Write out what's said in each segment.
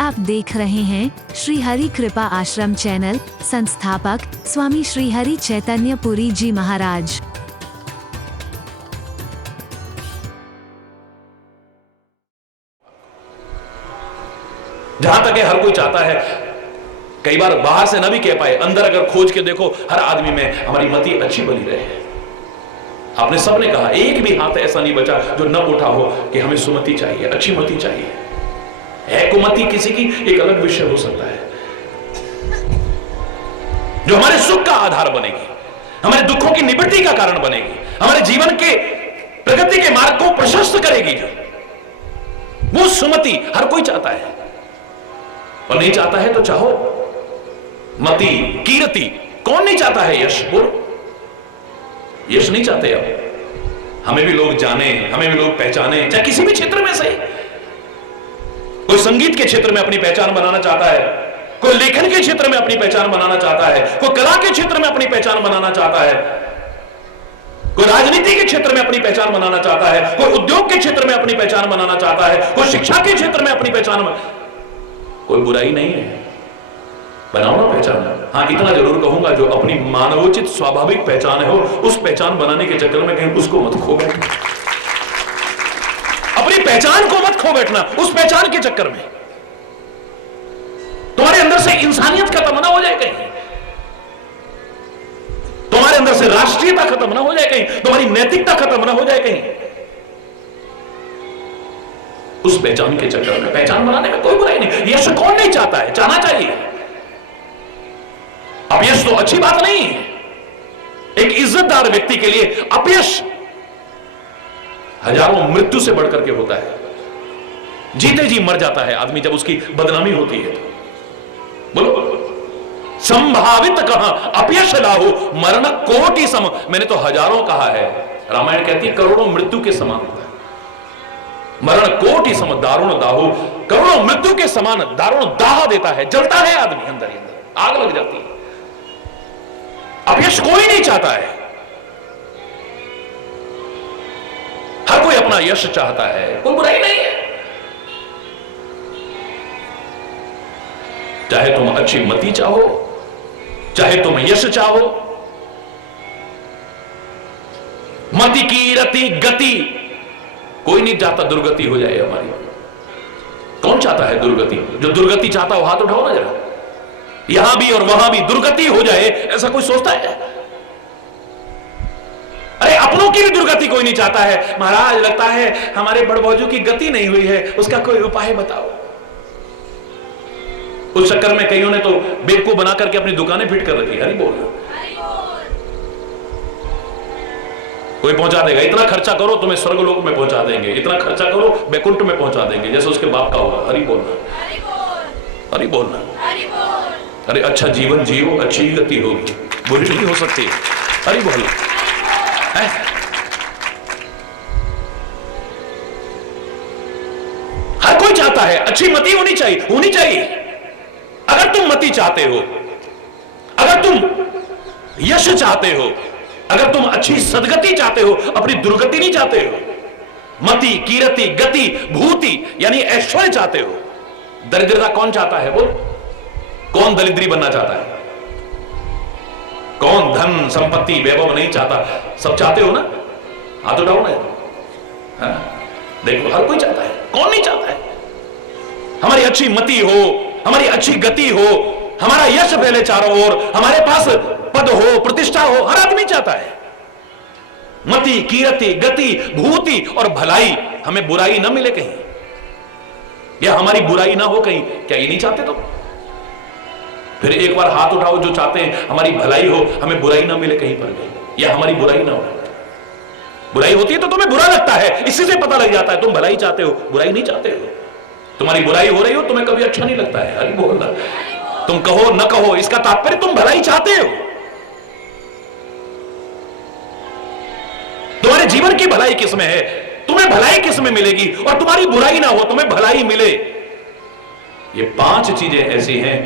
आप देख रहे हैं श्री हरि कृपा आश्रम चैनल। संस्थापक स्वामी श्री हरि चैतन्य पुरी जी महाराज। जहां तक है हर कोई चाहता है, कई बार बाहर से न भी कह पाए, अंदर अगर खोज के देखो, हर आदमी में हमारी मति अच्छी बनी रहे। आपने सबने कहा, एक भी हाथ ऐसा नहीं बचा जो न उठा हो कि हमें सुमति चाहिए, अच्छी मति चाहिए। है कुमति किसी की एक अलग विषय हो सकता है, जो हमारे सुख का आधार बनेगी, हमारे दुखों की निवृत्ति का कारण बनेगी, हमारे जीवन के प्रगति के मार्ग को प्रशस्त करेगी। जो वो सुमति हर कोई चाहता है, और नहीं चाहता है तो चाहो। मति, कीर्ति, कौन नहीं चाहता है? यश, बोलो। यश नहीं चाहते अब। हमें भी लोग जाने, हमें भी लोग पहचाने, चाहे किसी भी क्षेत्र में सही। कोई संगीत के क्षेत्र में अपनी पहचान बनाना चाहता है, कोई लेखन के क्षेत्र में अपनी पहचान बनाना चाहता है, कोई कला के क्षेत्र में अपनी पहचान बनाना चाहता है, कोई राजनीति के क्षेत्र में अपनी पहचान बनाना चाहता है, कोई उद्योग के क्षेत्र में अपनी पहचान बनाना चाहता है, कोई शिक्षा के क्षेत्र में अपनी पहचान। कोई बुराई नहीं है, बनाओ ना पहचान। हाँ, इतना जरूर कहूंगा, जो अपनी मानवोचित स्वाभाविक पहचान है, उस पहचान बनाने के चक्कर में कहीं उसको मत खो बैठना, अपनी पहचान को मत खो बैठना उस पहचान के चक्कर में। तुम्हारे अंदर से इंसानियत खत्म ना हो जाए कहीं, तुम्हारे अंदर से राष्ट्रीयता खत्म ना हो जाए कहीं, तुम्हारी नैतिकता खत्म ना हो जाए कहीं, उस पहचान के चक्कर में। पहचान बनाने में कोई बुराई नहीं। यश कौन नहीं चाहता है? चाहना चाहिए। अपयश तो अच्छी बात नहीं है। एक इज्जतदार व्यक्ति के लिए अपयश हजारों मृत्यु से बढ़कर के होता है। जीते जी मर जाता है आदमी जब उसकी बदनामी होती है तो। बोलो, संभावित कहां अपयश लाहू मरण कोटि सम। मैंने तो हजारों कहा है, रामायण कहती है करोड़ों मृत्यु के समान होता है। मरण कोटि सम दारुण दाहु, करोड़ों मृत्यु के समान दारुण दाह देता है, जलता है आदमी अंदर ही अंदर, आग लग जाती है। अपयश कोई नहीं चाहता है, हर कोई अपना यश चाहता है, कोई बुराई नहीं है। चाहे तुम अच्छी मति चाहो, चाहे तुम यश चाहो, मति कीरति गति, कोई नहीं चाहता दुर्गति हो जाए हमारी। कौन चाहता है दुर्गति? जो दुर्गति चाहता हो हाथ उठाओ ना जरा। यहां भी और वहां भी दुर्गति हो जाए, ऐसा कोई सोचता है? अरे अपनों की भी दुर्गति कोई नहीं चाहता है। महाराज लगता है हमारे बड़भौजू की गति नहीं हुई है, उसका कोई उपाय बताओ। उस चक्कर में कईयों ने तो बेवकूफ बना करके अपनी दुकानें फिट कर रखी। हरि बोल। कोई पहुंचा देगा, इतना खर्चा करो तुम्हें स्वर्गलोक में पहुंचा देंगे, इतना खर्चा करो बैकुंठ में पहुंचा देंगे, जैसे उसके बाप का होगा। हरि बोलना, हरि बोलना। अरे अच्छा जीवन जियो, अच्छी गति होगी, बुरी नहीं हो सकती। हरि बोल। हर कोई चाहता है अच्छी मति होनी चाहिए, होनी चाहिए। अगर तुम मति चाहते हो, अगर तुम यश चाहते हो, अगर तुम अच्छी सदगति चाहते हो, अपनी दुर्गति नहीं चाहते हो, मति कीर्ति गति भूति यानी ऐश्वर्य चाहते हो। दरिद्रता कौन चाहता है? बोल, कौन दरिद्री बनना चाहता है? कौन धन संपत्ति वैभव नहीं चाहता? सब चाहते हो ना? हाथ उठाओ ना। हाँ? देखो हर कोई चाहता है, कौन नहीं चाहता है? हमारी अच्छी मति हो, हमारी अच्छी गति हो, हमारा यश फैले चारों ओर, हमारे पास पद हो, प्रतिष्ठा हो, हर आदमी चाहता है। मति कीर्ति गति भूति और भलाई, हमें बुराई ना मिले कहीं, या हमारी बुराई ना हो कहीं। क्या ये नहीं चाहते तुम? फिर एक बार हाथ उठाओ जो चाहते हैं हमारी भलाई हो, हमें बुराई ना मिले कहीं पर भी, या हमारी बुराई ना हो। बुराई होती है तो तुम्हें बुरा लगता है, इसी से पता लग जाता है तुम भलाई चाहते हो, बुराई नहीं चाहते हो। तुम्हारी बुराई हो रही हो, तुम्हें कभी अच्छा नहीं लगता है। हरि बोलना। तुम कहो न कहो, इसका तात्पर्य तुम भलाई चाहते हो। तुम्हारे जीवन की भलाई किसमें है? तुम्हें भलाई किसमें मिलेगी? और तुम्हारी बुराई ना हो, तुम्हें भलाई मिले। ये 5 चीजें ऐसी हैं,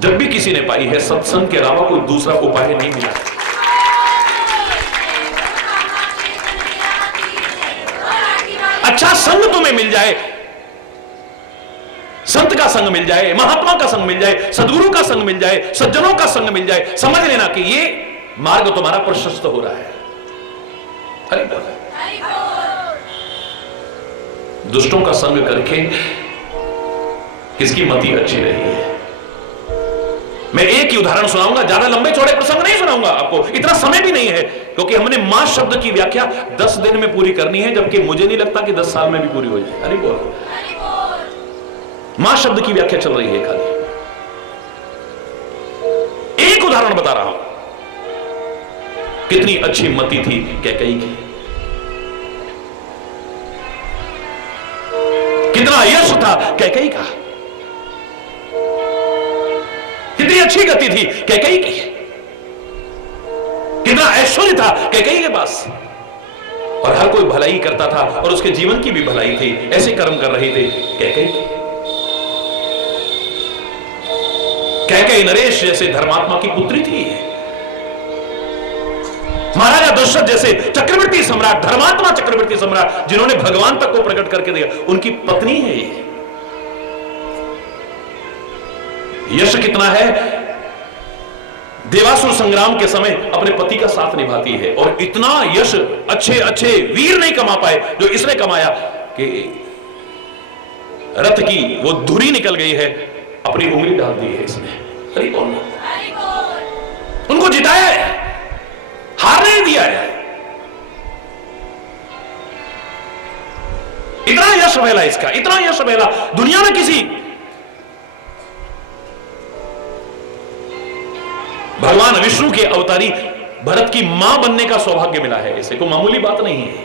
जब भी किसी ने पाई है, सत्संग के अलावा कोई दूसरा उपाय नहीं मिला। अच्छा संग तुम्हें मिल जाए, संत का संग मिल जाए, महात्मा का संग मिल जाए, सदगुरु का संग मिल जाए, सज्जनों का संग मिल जाए, समझ लेना कि ये मार्ग तुम्हारा प्रशस्त हो रहा है। हरि बोल। दुष्टों का संग करके किसकी मति अच्छी रही है। मैं एक ही उदाहरण सुनाऊंगा, ज्यादा लंबे चौड़े प्रसंग नहीं सुनाऊंगा आपको, इतना समय भी नहीं है, क्योंकि हमने मां शब्द की व्याख्या 10 दिन में पूरी करनी है, जबकि मुझे नहीं लगता कि 10 साल में भी पूरी हो जाए। अरे बोल। मां शब्द की व्याख्या चल रही है खाली। एक उदाहरण बता रहा हूं, कितनी अच्छी मति थी कैकेयी की, कितना यश था कैकेयी का, कितनी अच्छी गति थी कैकेयी की, कितना ऐश्वर्य था कैकेयी के पास, और हर कोई भलाई करता था और उसके जीवन की भी भलाई थी। ऐसे कर्म कर रही थी कैकेयी। कैकेयी नरेश जैसे धर्मात्मा की पुत्री थी, महाराजा दशरथ जैसे चक्रवर्ती सम्राट, धर्मात्मा चक्रवर्ती सम्राट, जिन्होंने भगवान तक को प्रकट करके दिया, उनकी पत्नी है ये। यश कितना है, देवासुर संग्राम के समय अपने पति का साथ निभाती है, और इतना यश अच्छे अच्छे वीर नहीं कमा पाए जो इसने कमाया कि रथ की वो धुरी निकल गई है, अपनी उंगली डाल दी है इसने। हरि बोल। उनको जिताया है, हार नहीं दिया है। इतना यश फैला इसका, इतना यश फैला, दुनिया में किसी भगवान विष्णु के अवतारी भरत की मां बनने का सौभाग्य मिला है इसे, कोई मामूली बात नहीं है।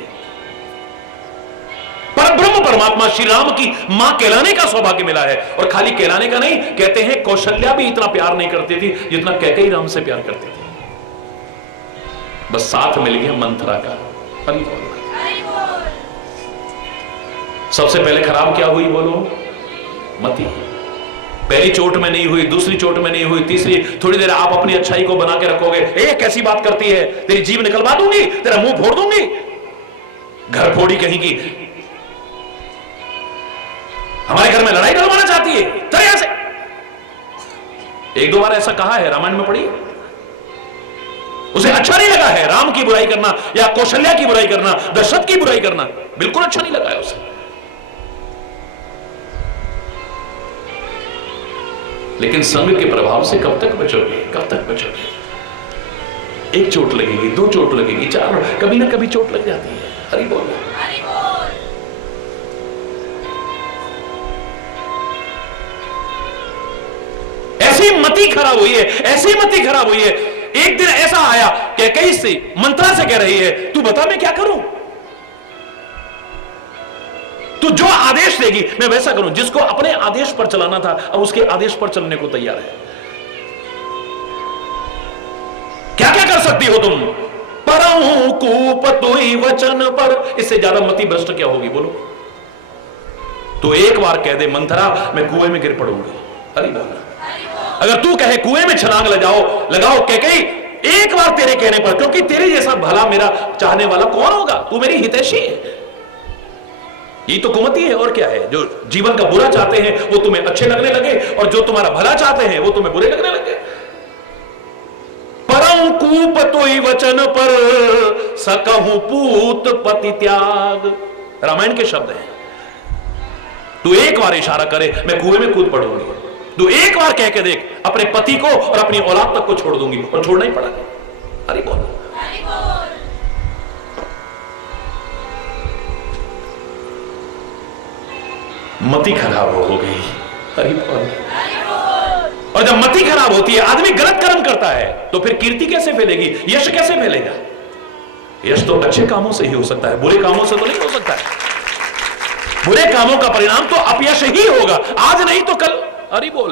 पर ब्रह्म परमात्मा श्री राम की मां कहलाने का सौभाग्य मिला है, और खाली कहलाने का नहीं, कहते हैं कौशल्या भी इतना प्यार नहीं करती थी जितना कैकेयी राम से प्यार करती थी। बस साथ मिल गया मंथरा का। सबसे पहले खराब क्या हुई बोलो? मति। पहली चोट में नहीं हुई, दूसरी चोट में नहीं हुई, तीसरी, थोड़ी देर आप अपनी अच्छाई को बना के रखोगे, ए कैसी बात करती है, तेरी जीभ निकलवा दूंगी, तेरा मुंह फोड़ दूंगी, घर फोड़ी कहीं की, हमारे घर में लड़ाई डलवाना चाहती है, तरह से। एक दो बार ऐसा कहा है, रामायण में पढ़ी। उसे अच्छा नहीं लगा है राम की बुराई करना, या कौशल्या की बुराई करना, दशरथ की बुराई करना, बिल्कुल अच्छा नहीं लगा है उसे। लेकिन संग के प्रभाव से कब तक बचोगे, कब तक बचोगे? एक चोट लगेगी, दो चोट लगेगी, चार, कभी ना कभी चोट लग जाती है। हरि बोल। ऐसी मति खराब हुई है, ऐसी मति खराब हुई है। एक दिन ऐसा आया कैकेयी से, मंत्रा से कह रही है, तू बता मैं क्या करूं, तू जो आदेश देगी मैं वैसा करूं। जिसको अपने आदेश पर चलाना था, अब उसके आदेश पर चलने को तैयार है। क्या क्या कर सकती हो तुम? परहूं कूप तुई वचन पर, इससे ज्यादा मति भ्रष्ट क्या होगी बोलो? तो एक बार कह दे मंथरा मैं कुएं में गिर पड़ूंगी। अरे बोल। अगर तू कहे कुएं में छलांग लगाओ कैकेयी, एक बार तेरे कहने पर, क्योंकि तेरे जैसा भला मेरा चाहने वाला कौन होगा, तू मेरी हितैषी है। ये तो कुमति है और क्या है। जो जीवन का बुरा चाहते हैं वो तुम्हें अच्छे लगने लगे, और जो तुम्हारा भला चाहते हैं वो तुम्हें बुरे लगने लगे। परम कूप तोई वचन पर सकहूं पूत पति त्याग, रामायण के शब्द हैं। तू एक बार इशारा करे मैं कुएं में कूद पड़ूंगी, तू एक बार कह के देख अपने पति को और अपनी औलाद तक को छोड़ दूंगी, और छोड़ना ही पड़ा। अरे बोल। मति खराब हो गई। अरे बोल। और जब मति खराब होती है, आदमी गलत कर्म करता है, तो फिर कीर्ति कैसे फैलेगी, यश कैसे फैलेगा? यश तो अच्छे कामों से ही हो सकता है, बुरे कामों से तो नहीं हो सकता है। बुरे कामों का परिणाम तो अपयश ही होगा, आज नहीं तो कल। अरे बोल।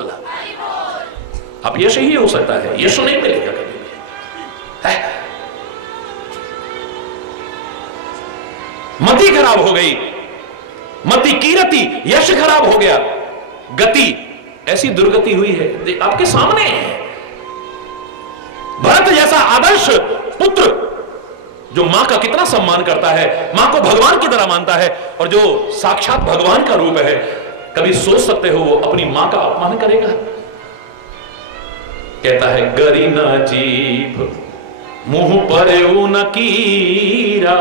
अपयश ही हो सकता है, यश नहीं मिलेगा कभी भी। मति खराब हो गई, मति कीरति, यश खराब हो गया, गति ऐसी दुर्गति हुई है आपके सामने है। भरत जैसा आदर्श पुत्र जो मां का कितना सम्मान करता है, मां को भगवान की तरह मानता है, और जो साक्षात भगवान का रूप है, कभी सोच सकते हो वो अपनी मां का अपमान करेगा? कहता है गरी न जीभ मुंह पर न कीरा,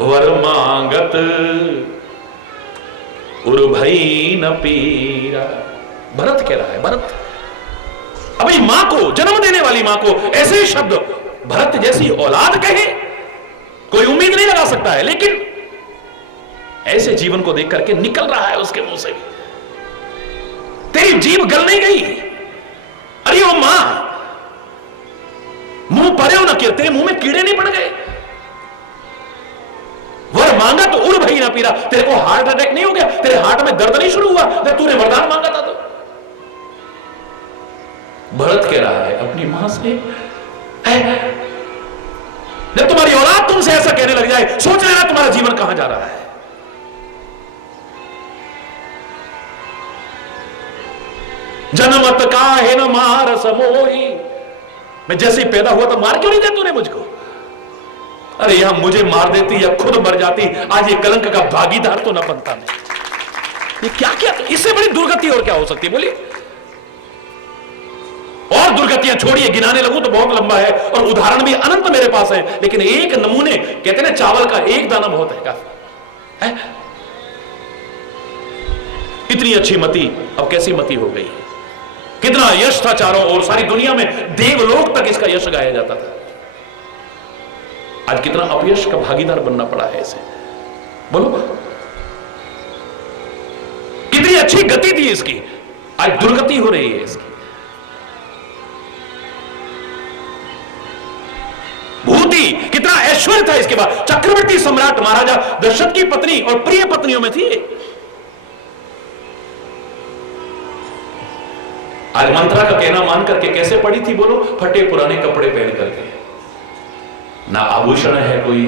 वर मांगत उर भई न पीरा। भरत कह रहा है, भरत अभी मां को, जन्म देने वाली मां को ऐसे शब्द भरत जैसी औलाद कहे, कोई उम्मीद नहीं लगा सकता है, लेकिन ऐसे जीवन को देख करके निकल रहा है उसके मुंह से भी, तेरी जीभ गल नहीं गई। अरे ओ मां, मुंह परे हो ना किया, तेरे मुंह में कीड़े नहीं पड़ गए? वर मांगा तो उड़ भई ना पीरा, तेरे को हार्ट अटैक नहीं हो गया? तेरे हार्ट में दर्द नहीं शुरू हुआ जब तूने वरदान मांगा था? तो भरत कह रहा है अपनी मां से, जब तुम्हारी औलाद तुमसे ऐसा कहने लग जाए, सोच लेना तुम्हारा जीवन कहां जा रहा है। जनमत काहे न मार समोही, मैं जैसे ही पैदा हुआ तो मार क्यों नहीं दिया तूने मुझको? अरे यहां मुझे मार देती या खुद मर जाती, आज ये कलंक का भागीदार तो न बनता मैं। ये क्या क्या, इससे बड़ी दुर्गति और क्या हो सकती है बोलिए? और दुर्गतियां छोड़िए, गिनाने लगूं तो बहुत लंबा है और उदाहरण भी अनंत मेरे पास है, लेकिन एक नमूने, कहते ना चावल का एक दाना बहुत है काफी है? इतनी अच्छी मति अब कैसी मति हो गई है? कितना यश था चारों ओर, सारी दुनिया में देवलोक तक इसका यश गाया जाता था, आज कितना अपयश का भागीदार बनना पड़ा है इसे, बोलो। कितनी अच्छी गति थी इसकी, आज दुर्गति हो रही है इसकी। भूति, कितना ऐश्वर्य था इसके बाद, चक्रवर्ती सम्राट महाराजा दशरथ की पत्नी और प्रिय पत्नियों में थी। आज मंत्रा का कहना मान करके कैसे पड़ी थी बोलो? फटे पुराने कपड़े पहन करके, ना आभूषण है कोई,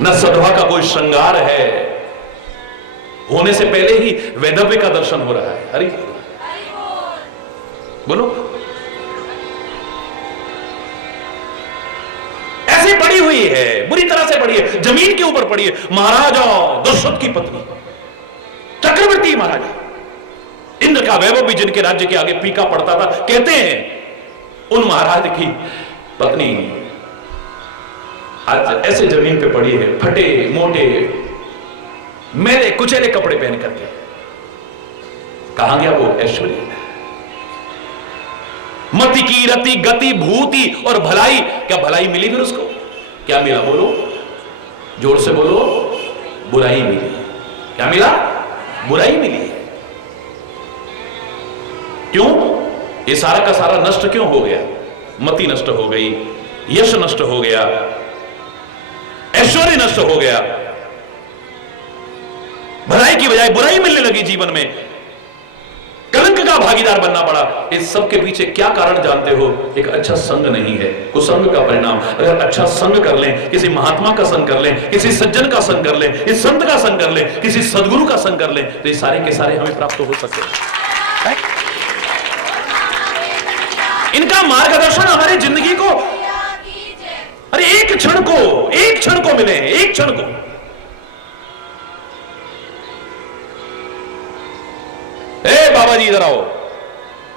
ना सधवा का कोई श्रृंगार है, होने से पहले ही वैधव्य का दर्शन हो रहा है। हरि बोलो। ऐसे पड़ी हुई है, बुरी तरह से पड़ी है, जमीन के ऊपर पड़ी है। महाराजा दशरथ की पत्नी, चक्रवर्ती महाराजा, इंद्र का वैभव भी जिनके राज्य के आगे फीका पड़ता था, कहते हैं उन महाराज की पत्नी आज ऐसे जमीन पे पड़ी है, फटे मोटे मैले कुचेले कपड़े पहन करके। कहां गया वो ऐश्वर्य? मति की रति गति भूति और भलाई, क्या भलाई मिली फिर उसको? क्या मिला बोलो, जोर से बोलो। बुराई मिली। क्या मिला? बुराई मिली है। क्यों? ये सारा का सारा नष्ट क्यों हो गया? मति नष्ट हो गई, यश नष्ट हो गया, ऐश्वर्य नष्ट हो गया, भलाई की बजाय बुराई मिलने लगी जीवन में, कलंक का भागीदार बनना पड़ा। इस सब के पीछे क्या कारण जानते हो? एक अच्छा संग नहीं है, कुसंग का परिणाम। अगर अच्छा संग कर लें, किसी महात्मा का संग कर लें, किसी सज्जन का संग कर लें, इस संत का संग कर लें, किसी सदगुरु का संग कर लें, तो ये सारे के सारे हमें प्राप्त हो सकते हैं। इनका मार्गदर्शन हमारी जिंदगी को, अरे एक क्षण को मिले, एक क्षण को। ए बाबा जी इधर आओ।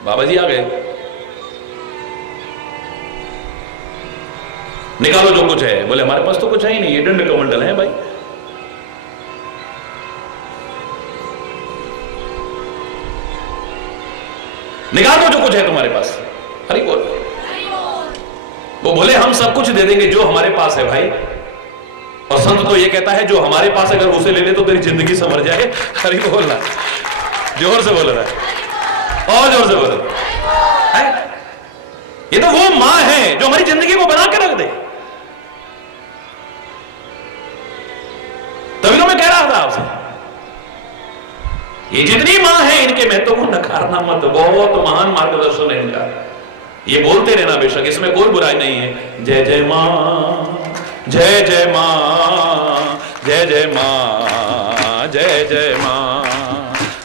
बाबा जी आ गए। निकालो जो कुछ है। बोले हमारे पास तो कुछ है ही नहीं, ये दंड कमंडल है भाई। निकाल दो जो कुछ है तुम्हारे पास। हरि बोल। वो बोले हम सब कुछ दे देंगे जो हमारे पास है भाई। और संत तो ये कहता है जो हमारे पास अगर उसे ले ले तो तेरी जिंदगी संवर जाए। हरि बोल रहा, जोर से बोल रहा है, और जोर से बोल रहा है। ये तो वो मां है जो हमारी जिंदगी को बना के रख दे। तभी तो मैं कह रहा था आपसे, ये जितनी मां है इनके महत्व को नकारना मत। बहुत महान मार्गदर्शन है इनका। ये बोलते रहना बेशक, इसमें कोई बुराई नहीं है। जय जय मां, जय जय मां, जय जय मां, जय जय मां,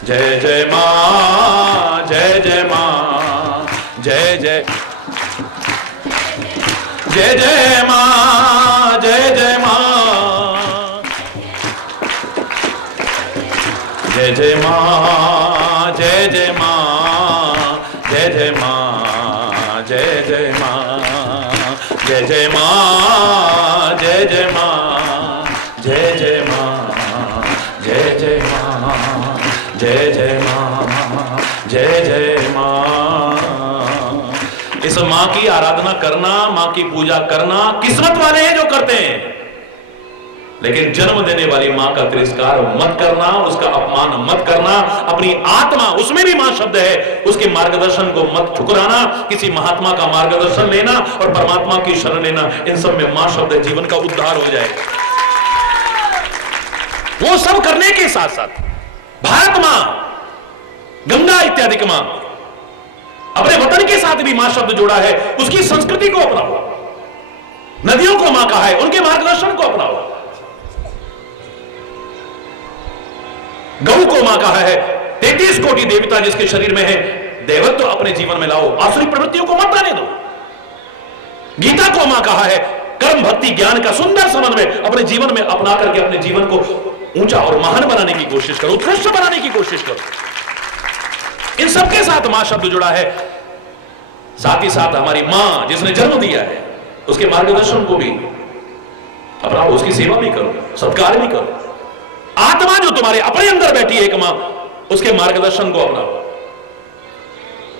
जय जय मां, जय जय मां, जय जय, जय जय मां, जय जय मां, जय जय मां, जय जय मां, जय जय मां, जय जय मां, जय जय मां, जय जय मां, जय जय मां, जय जय मां, जय जय मां, जय जय मां। इस मां की आराधना करना, मां की पूजा करना किस्मत वाले हैं जो करते हैं, लेकिन जन्म देने वाली मां का तिरस्कार मत करना, उसका अपमान मत करना। अपनी आत्मा, उसमें भी मां शब्द है, उसके मार्गदर्शन को मत ठुकराना। किसी महात्मा का मार्गदर्शन लेना और परमात्मा की शरण लेना, इन सब में मां शब्द है, जीवन का उद्धार हो जाए। वो सब करने के साथ साथ भारत मां, गंगा इत्यादि मां, अपने वतन के साथ भी मां शब्द जोड़ा है। उसकी संस्कृति को अपनाओ, नदियों को मां कहा है, उनके मार्गदर्शन को अपनाओ। गौ को मां कहा है, 33 कोटि देवता जिसके शरीर में है, देवत्व तो अपने जीवन में लाओ, आसुरी प्रवृत्तियों को मत आने दो। गीता को मां कहा है, कर्म भक्ति ज्ञान का सुंदर समन्वय अपने जीवन में अपना करके अपने जीवन को ऊंचा और महान बनाने की कोशिश करो, उत्कृष्ट बनाने की कोशिश करो। इन सबके साथ मां शब्द जुड़ा है। साथ ही साथ हमारी मां जिसने जन्म दिया है, उसके मार्गदर्शन को भी अपनाओ, उसकी सेवा भी करो, सत्कार भी करो। आत्मा जो तुम्हारे अपने अंदर बैठी है एक मां, उसके मार्गदर्शन को अपनाओ।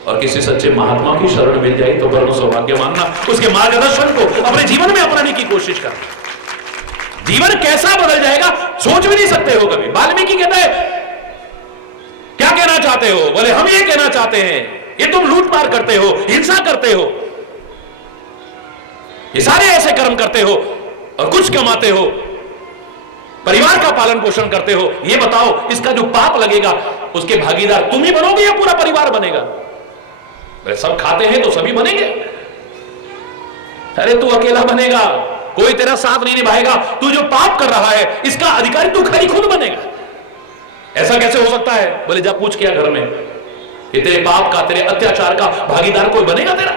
और किसी सच्चे महात्मा की शरण मिल जाए तो परम सौभाग्य मानना, उसके मार्गदर्शन को अपने जीवन में अपनाने की कोशिश कर। जीवन कैसा बदल जाएगा सोच भी नहीं सकते हो कभी। वाल्मीकि कहता है, क्या कहना चाहते हो? बोले हम ये कहना चाहते हैं, ये तुम लूट मार करते हो, हिंसा करते हो, ये सारे ऐसे कर्म करते हो और कुछ कमाते हो, परिवार का पालन पोषण करते हो, ये बताओ इसका जो पाप लगेगा उसके भागीदार तुम ही बनोगे या पूरा परिवार बनेगा? अरे सब खाते हैं तो सभी बनेंगे। अरे तू अकेला बनेगा, कोई तेरा साथ नहीं निभाएगा। तू जो पाप कर रहा है इसका अधिकारी तू खाली खुद बनेगा। ऐसा कैसे हो सकता है? बोले जा पूछ किया घर में कि तेरे पाप का, तेरे अत्याचार का भागीदार कोई बनेगा तेरा?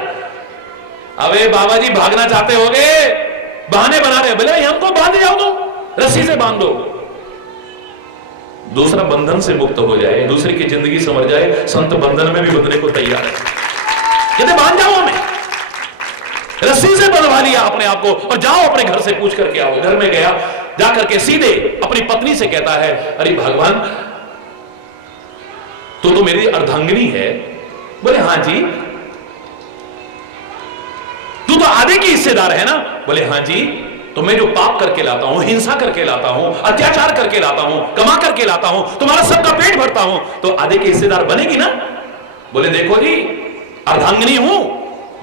अबे बाबा जी भागना चाहते होगे, बहाने बना रहे, बोले हमको बांध जाओ, तो रस्सी से बांध दो, दूसरा बंधन से मुक्त हो जाए, दूसरे की जिंदगी समझ जाए। संत बंधन में भी बंधने को तैयार है, कहते बांध जाओ हमें, रस्सी से बंधवा लिया अपने आप को और जाओ अपने घर से पूछ करके आओ। घर में गया, जाकर के सीधे अपनी पत्नी से कहता है, अरे भगवान तो मेरी अर्धांगिनी है। बोले हाँ जी। तू तो आधे की हिस्सेदार है ना? बोले हाँ जी। तो मैं जो पाप करके लाता हूं, हिंसा करके लाता हूं, अत्याचार करके लाता हूं, कमा करके लाता हूं, तुम्हारा सबका पेट भरता हूं, तो आधे के हिस्सेदार बनेगी ना? बोले देखो जी, अर्धांगिनी हूं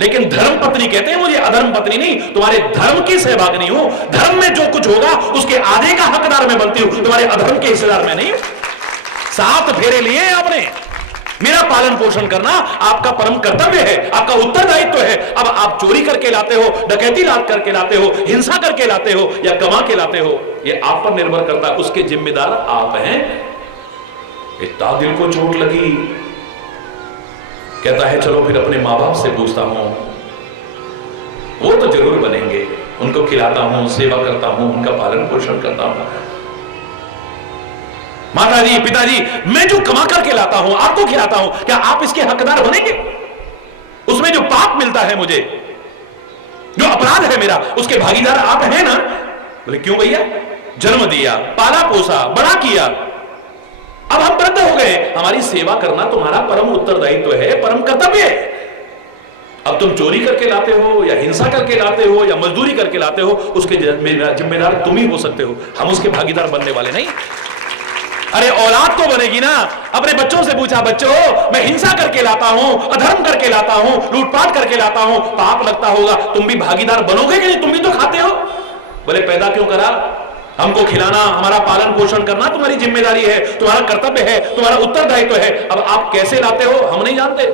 लेकिन धर्म पत्नी कहते हैं मुझे, अधर्म पत्नी नहीं। तुम्हारे धर्म की सहभागिनी हूं, धर्म में जो कुछ होगा उसके आधे का हकदार मैं बनती हूं, तुम्हारे अधर्म के हिस्सेदार मैं नहीं हूं। 7 फेरे लिए आपने, मेरा पालन पोषण करना आपका परम कर्तव्य है, आपका उत्तरदायित्व है। अब आप चोरी करके लाते हो, डकैती लाद करके लाते हो, हिंसा करके लाते हो या कमा के लाते हो, यह आप पर निर्भर करता है, उसके जिम्मेदार आप हैं। इतना दिल को चोट लगी, कहता है चलो फिर अपने मां बाप से पूछता हूं, वो तो जरूर बनेंगे, उनको खिलाता हूं, सेवा करता हूं, उनका पालन पोषण करता हूं। माताजी, पिताजी, मैं जो कमा करके लाता हूं, आपको खिलाता हूं, क्या आप इसके हकदार बनेंगे? उसमें जो पाप मिलता है मुझे, जो अपराध है मेरा, उसके भागीदार आप हैं ना? बोले क्यों भैया? जन्म दिया, पाला पोसा, बड़ा किया, अब हम वृद्ध हो गए, हमारी सेवा करना तुम्हारा परम उत्तरदायित्व है, परम कर्तव्य है। अब तुम चोरी करके लाते हो या हिंसा करके लाते हो या मजदूरी करके लाते हो, उसके जिम्मेदार तुम ही हो सकते हो, हम उसके भागीदार बनने वाले नहीं। अरे औलाद तो बनेगी ना। अपने बच्चों से पूछा, बच्चों मैं हिंसा करके लाता हूं, अधर्म करके लाता हूं, लूटपाट करके लाता हूं, पाप लगता होगा, तुम भी भागीदार बनोगे कि नहीं? तुम भी तो खाते हो। बोले पैदा क्यों करा? हमको खिलाना, हमारा पालन पोषण करना तुम्हारी जिम्मेदारी है, तुम्हारा कर्तव्य है, तुम्हारा उत्तरदायित्व है। अब आप कैसे लाते हो हम नहीं जानते,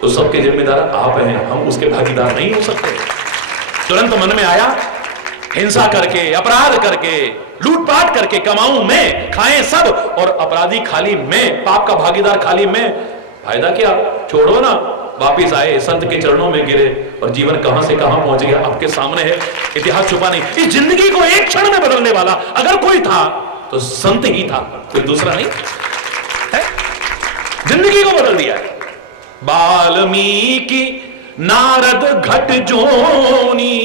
तो सबके जिम्मेदार आप हैं, हम उसके भागीदार नहीं हो सकते। तुरंत मन में आया, हिंसा करके, अपराध करके, लूटपाट करके कमाऊं मैं, खाएं सब और अपराधी खाली मैं, पाप का भागीदार खाली मैं, फायदा क्या? छोड़ो ना। वापिस आए, संत के चरणों में गिरे और जीवन कहां से कहां पहुंच गया आपके सामने है, इतिहास छुपा नहीं। इस जिंदगी को एक क्षण में बदलने वाला अगर कोई था तो संत ही था, कोई दूसरा नहीं है। जिंदगी को बदल दिया है। वाल्मीकि नारद घट जोनी,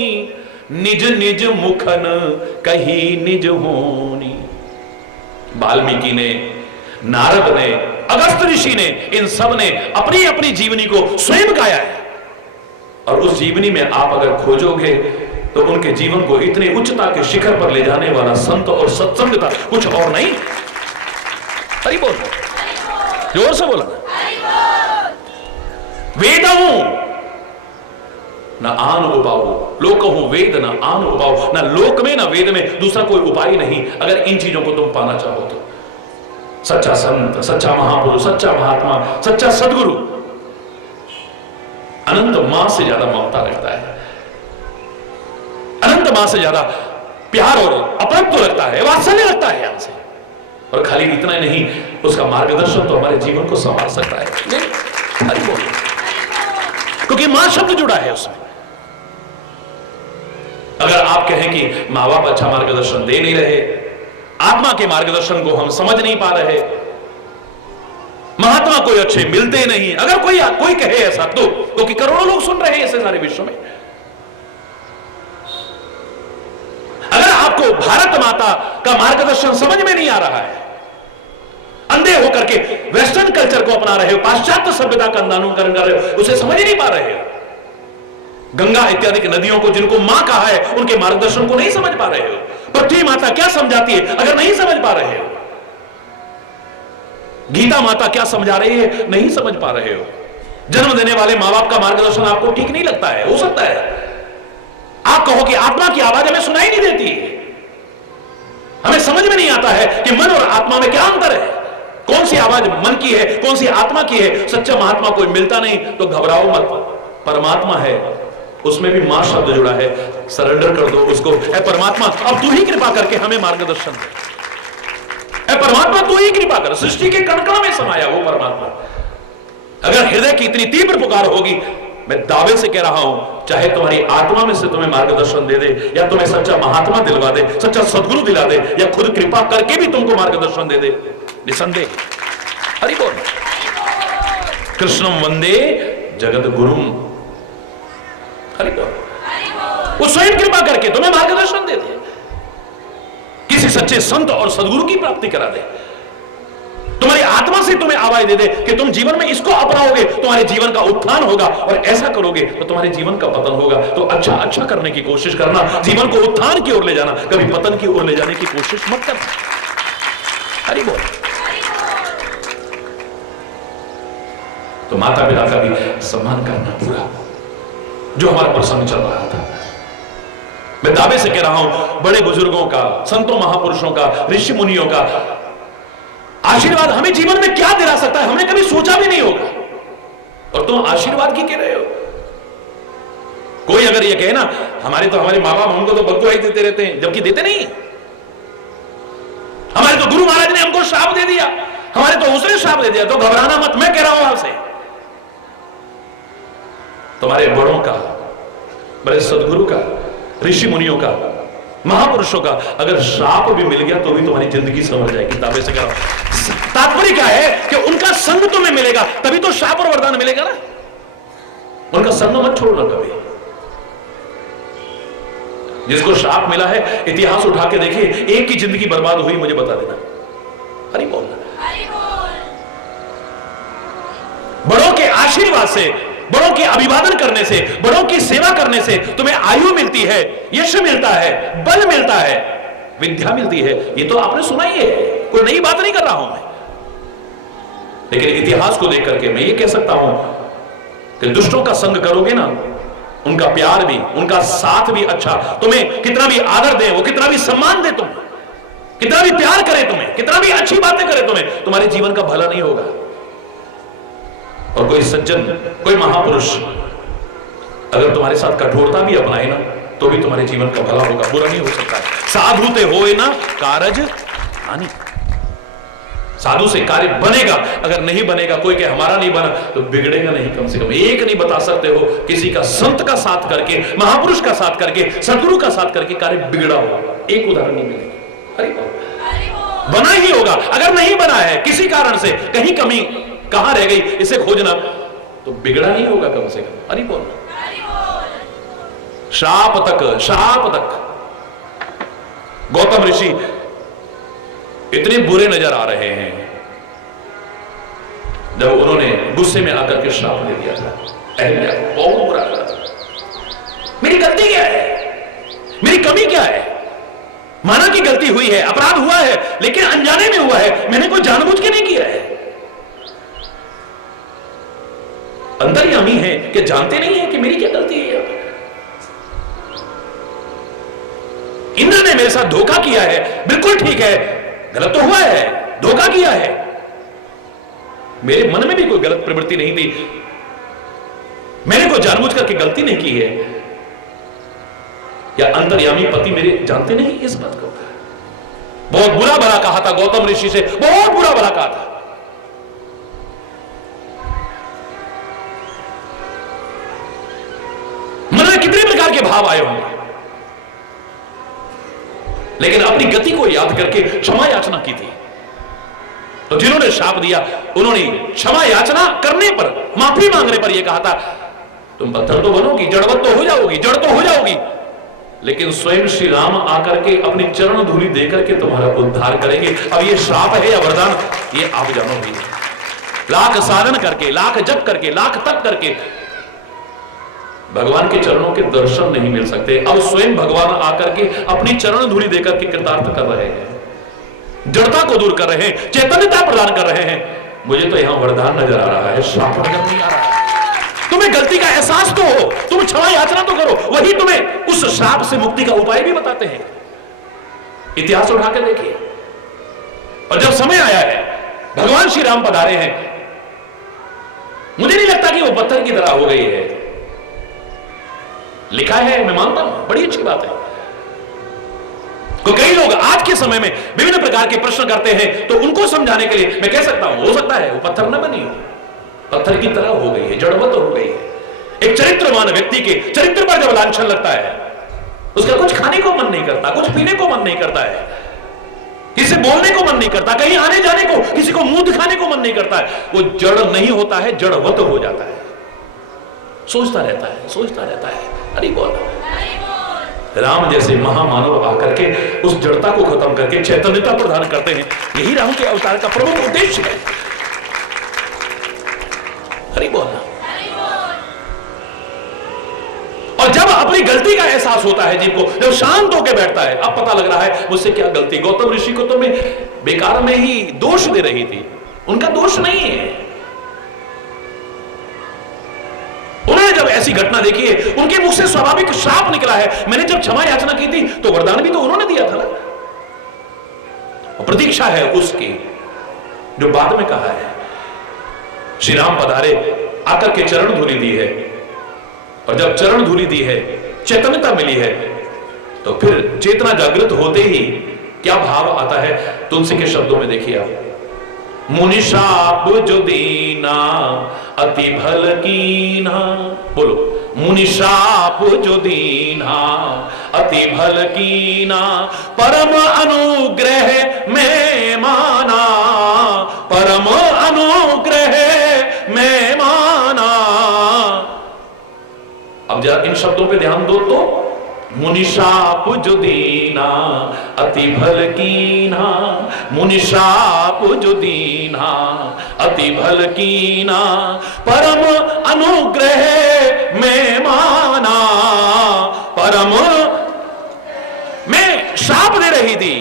निज निज मुखन कही निज होनी। वाल्मीकि ने, नारद ने, अगस्त ऋषि ने, इन सब ने अपनी अपनी जीवनी को स्वयं गाया है। और उस जीवनी में आप अगर खोजोगे तो उनके जीवन को इतने उच्चता के शिखर पर ले जाने वाला संत और सत्संग था, कुछ और नहीं। हरि बोल, जोर से बोला। वेद हूं न आन उपाऊ, लोक हूं वेद न आन उपाऊ। न लोक में न वेद में दूसरा कोई उपाय नहीं। अगर इन चीजों को तुम पाना चाहो तो सच्चा संत, सच्चा महापुरुष, सच्चा महात्मा, सच्चा सदगुरु अनंत मां से ज्यादा ममता रखता है, अनंत मां से ज्यादा प्यार और अपनत्व रखता है, वात्सल्य रखता है हमसे। और खाली इतना ही नहीं, उसका मार्गदर्शन तो हमारे जीवन को संभाल सकता है। हरि बोल, क्योंकि मां शब्द जुड़ा है उसमें। अगर आप कहें कि मां बाप अच्छा मार्गदर्शन दे नहीं रहे, आत्मा के मार्गदर्शन को हम समझ नहीं पा रहे, महात्मा कोई अच्छे मिलते नहीं, अगर कोई कहे ऐसा तो क्योंकि करोड़ों लोग सुन रहे हैं ऐसे सारे विश्व में। अगर आपको भारत माता का मार्गदर्शन समझ में नहीं आ रहा है, अंधे होकर के वेस्टर्न कल्चर को अपना रहे हो, पाश्चात्य सभ्यता का अनुकरण कर रहे हो, उसे समझ ही नहीं पा रहे हो, गंगा इत्यादि की नदियों को जिनको मां कहा है उनके मार्गदर्शन को नहीं समझ पा रहे हो, पृथ्वी माता क्या समझाती है अगर नहीं समझ पा रहे हो, गीता माता क्या समझा रही है नहीं समझ पा रहे हो, जन्म देने वाले मां बाप का मार्गदर्शन आपको ठीक नहीं लगता है, हो सकता है आप कहो कि आत्मा की आवाज हमें सुनाई नहीं देती, हमें समझ में नहीं आता है कि मन और आत्मा में क्या अंतर है, कौन सी आवाज मन की है कौन सी आत्मा की है। सच्चा महात्मा कोई मिलता नहीं तो घबराओ मत, परमात्मा है, उसमें भी मां शब्द जुड़ा है, सरेंडर कर दो उसको। ऐ परमात्मा अब तू ही कृपा करके हमें मार्गदर्शन दे, ऐ परमात्मा तू ही कृपा कर, सृष्टि के कण-कण में समाया वो परमात्मा। अगर हृदय की इतनी तीव्र पुकार होगी, मैं दावे से कह रहा हूं, चाहे तुम्हारी आत्मा में से तुम्हें मार्गदर्शन दे दे या तुम्हें सच्चा महात्मा दिलवा दे, सच्चा सदगुरु दिला दे या खुद कृपा करके भी तुमको मार्गदर्शन दे दे, निसंदेह। हरि बोल, कृष्णम वंदे जगत गुरुम। हरि बोल, वो स्वयं कृपा करके तुम्हें मार्गदर्शन दे दे, किसी सच्चे संत और सदगुरु की प्राप्ति करा दे, तुम्हारी आत्मा से तुम्हें आवाज दे दे कि तुम जीवन में इसको अपनाओगे तुम्हारे जीवन का उत्थान होगा, और ऐसा करोगे तो तुम्हारे जीवन का पतन होगा। तो अच्छा अच्छा करने की कोशिश करना, जीवन को उत्थान की ओर ले जाना, कभी पतन की ओर ले जाने की कोशिश मत करना। हरि बोल। तो माता पिता का भी सम्मान करना पूरा, जो हमारा प्रसंग चल रहा था। मैं दावे से कह रहा हूं, बड़े बुजुर्गों का, संतों महापुरुषों का, ऋषि मुनियों का आशीर्वाद हमें जीवन में क्या दिला सकता है, हमने कभी सोचा भी नहीं होगा, और तुम आशीर्वाद की कह रहे हो। कोई अगर ये कहे ना, हमारे माँ बाप हमको तो बददुआई देते रहते हैं, जबकि देते नहीं। हमारे तो गुरु महाराज ने हमको श्राप दे दिया, हमारे तो उसने श्राप दे दिया, तो घबराना मत, मैं कह रहा हूं आपसे, तुम्हारे बड़ों का, बड़े सदगुरु का, ऋषि मुनियों का, महापुरुषों का अगर श्राप भी मिल गया तो भी तुम्हारी जिंदगी संभल जाएगी। दावे से करो। तात्पर्य क्या है कि उनका संग तुम्हें मिलेगा, तभी तो श्राप और वरदान मिलेगा ना। उनका संग मत छोड़ना कभी। जिसको श्राप मिला है, इतिहास उठा के देखिए, एक की जिंदगी बर्बाद हुई, मुझे बता देना। हरि बोल। बड़ों के आशीर्वाद से, बड़ों के अभिवादन करने से, बड़ों की सेवा करने से तुम्हें आयु मिलती है, यश मिलता है, बल मिलता है, विद्या मिलती है। ये तो आपने सुना ही है, कोई नई बात नहीं कर रहा हूं मैं। लेकिन इतिहास को देख करके मैं ये कह सकता हूं कि दुष्टों का संग करोगे ना, उनका प्यार भी, उनका साथ भी अच्छा, तुम्हें कितना भी आदर दे, वो कितना भी सम्मान दे, तुम कितना भी प्यार करे, तुम्हें कितना भी अच्छी बातें करे, तुम्हें तुम्हारे जीवन का भला नहीं होगा। और कोई सज्जन, कोई महापुरुष अगर तुम्हारे साथ कठोरता भी अपनाए ना, तो भी तुम्हारे जीवन का भला होगा, बुरा नहीं हो सकता है। साधु ते होए ना कारज हानि, साधु से कार्य बनेगा, अगर नहीं बनेगा, कोई के हमारा नहीं बना तो बिगड़ेगा नहीं। कम से कम एक नहीं बता सकते हो किसी का संत का साथ करके, महापुरुष का साथ करके, सदगुरु का साथ करके कार्य बिगड़ा हो, एक उदाहरण नहीं मिलेगा। हरि बोल। बना ही होगा। अगर नहीं बना है किसी कारण से, कहीं कमी कहां रह गई, इसे खोजना, तो बिगड़ा ही होगा कम से कम। अरे बोल, श्राप तक गौतम ऋषि इतने बुरे नजर आ रहे हैं जब उन्होंने गुस्से में आकर के श्राप दे दिया था अहिल्या को। बहुत बुरा लगा। मेरी गलती क्या है, मेरी कमी क्या है? माना कि गलती हुई है, अपराध हुआ है, लेकिन अनजाने में हुआ है, मैंने कोई जानबूझ के नहीं किया है। अंतर्यामी है कि जानते नहीं है कि मेरी क्या गलती है। इंद्र ने मेरे साथ धोखा किया है, बिल्कुल ठीक है, गलत तो हुआ है, धोखा किया है, मेरे मन में भी कोई गलत प्रवृत्ति नहीं थी, मैंने कोई जानबूझ करके गलती नहीं की है। या अंतर्यामी पति मेरे जानते नहीं इस बात को? बहुत बुरा भला कहा था गौतम ऋषि से, बहुत बुरा भला कहा था। मन में कितने प्रकार के भाव आए होंगे, लेकिन अपनी गति को याद करके क्षमा याचना की थी। तो जिन्होंने शाप दिया उन्होंने क्षमा याचना करने पर, माफी मांगने पर यह कहा था, तुम पत्थर तो बनोगी, जड़वत तो हो जाओगी, जड़ तो हो जाओगी, लेकिन स्वयं श्री राम आकर के अपनी चरण धूलि देकर के तुम्हारा उद्धार करेंगे। अब ये श्राप है या वरदान, ये आप जानोगे। लाख साधन करके, लाख जप करके, लाख तप करके भगवान के चरणों के दर्शन नहीं मिल सकते। अब स्वयं भगवान आकर के अपनी चरण धूलि देकर के कृतार्थ कर रहे हैं, जड़ता को दूर कर रहे हैं, चैतन्यता प्रदान कर रहे हैं। मुझे तो यहां वरदान नजर आ रहा है, श्राप नजर नहीं आ रहा है। तुम्हें गलती का एहसास तो हो, तुम क्षमा याचना तो करो, वही तुम्हें उस श्राप से मुक्ति का उपाय भी बताते हैं। इतिहास उठा के देखिए। और जब समय आया है, भगवान श्री राम पधारे हैं, मुझे नहीं लगता कि वो पत्थर की तरह हो गई है। लिखा है, मैं मानता हूं, बड़ी अच्छी बात है। तो कई लोग आज के समय में विभिन्न प्रकार के प्रश्न करते हैं, तो उनको समझाने के लिए मैं कह सकता हूं, हो सकता है वो पत्थर न बनी हो, पत्थर की तरह हो गई है, जड़वत हो गई है। एक चरित्रवान व्यक्ति के चरित्र पर जब लांछन लगता है, उसका कुछ खाने को मन नहीं करता, कुछ पीने को मन नहीं करता है, किसी से बोलने को मन नहीं करता, कहीं आने जाने को, किसी को मुंह दिखाने को मन नहीं करता है। वो जड़ नहीं होता है, जड़वत हो जाता है, सोचता रहता है, सोचता रहता है। अरे बोल, राम जैसे महामानव आकर के उस जड़ता को खत्म करके चैतन्यता प्रदान करते हैं। यही राम के अवतार का प्रमुख उद्देश्य है। हरि बोल। और जब अपनी गलती का एहसास होता है जीव को, जब शांत होकर बैठता है, अब पता लग रहा है मुझसे क्या गलती। गौतम ऋषि को तो मैं बेकार में ही दोष दे रही थी, उनका दोष नहीं है। उन्होंने जब ऐसी घटना देखी है, उनके मुख से स्वाभाविक श्राप निकला है। मैंने जब क्षमा याचना की थी तो वरदान भी तो उन्होंने दिया था ना। और प्रतीक्षा है उसकी जो बाद में कहा है। श्री राम पधारे, आकर के चरण धूलि दी है, और जब चरण धूलि दी है, चैतन्यता मिली है, तो फिर चेतना जागृत होते ही क्या भाव आता है, तुलसी के शब्दों में देखिए आप। मुनिशाप जो दीना अति भल कीना, बोलो, मुनिशाप जो दीना अति भल कीना, परम अनुग्रह में माना, परम अनुग्रह में माना। अब जरा इन शब्दों पे ध्यान दो तो, मुनिशाप जो दीना अति भल कीना, मुनिशाप जो दीना अति भल कीना, परम अनुग्रह में माना, परम। मैं शाप दे रही थी,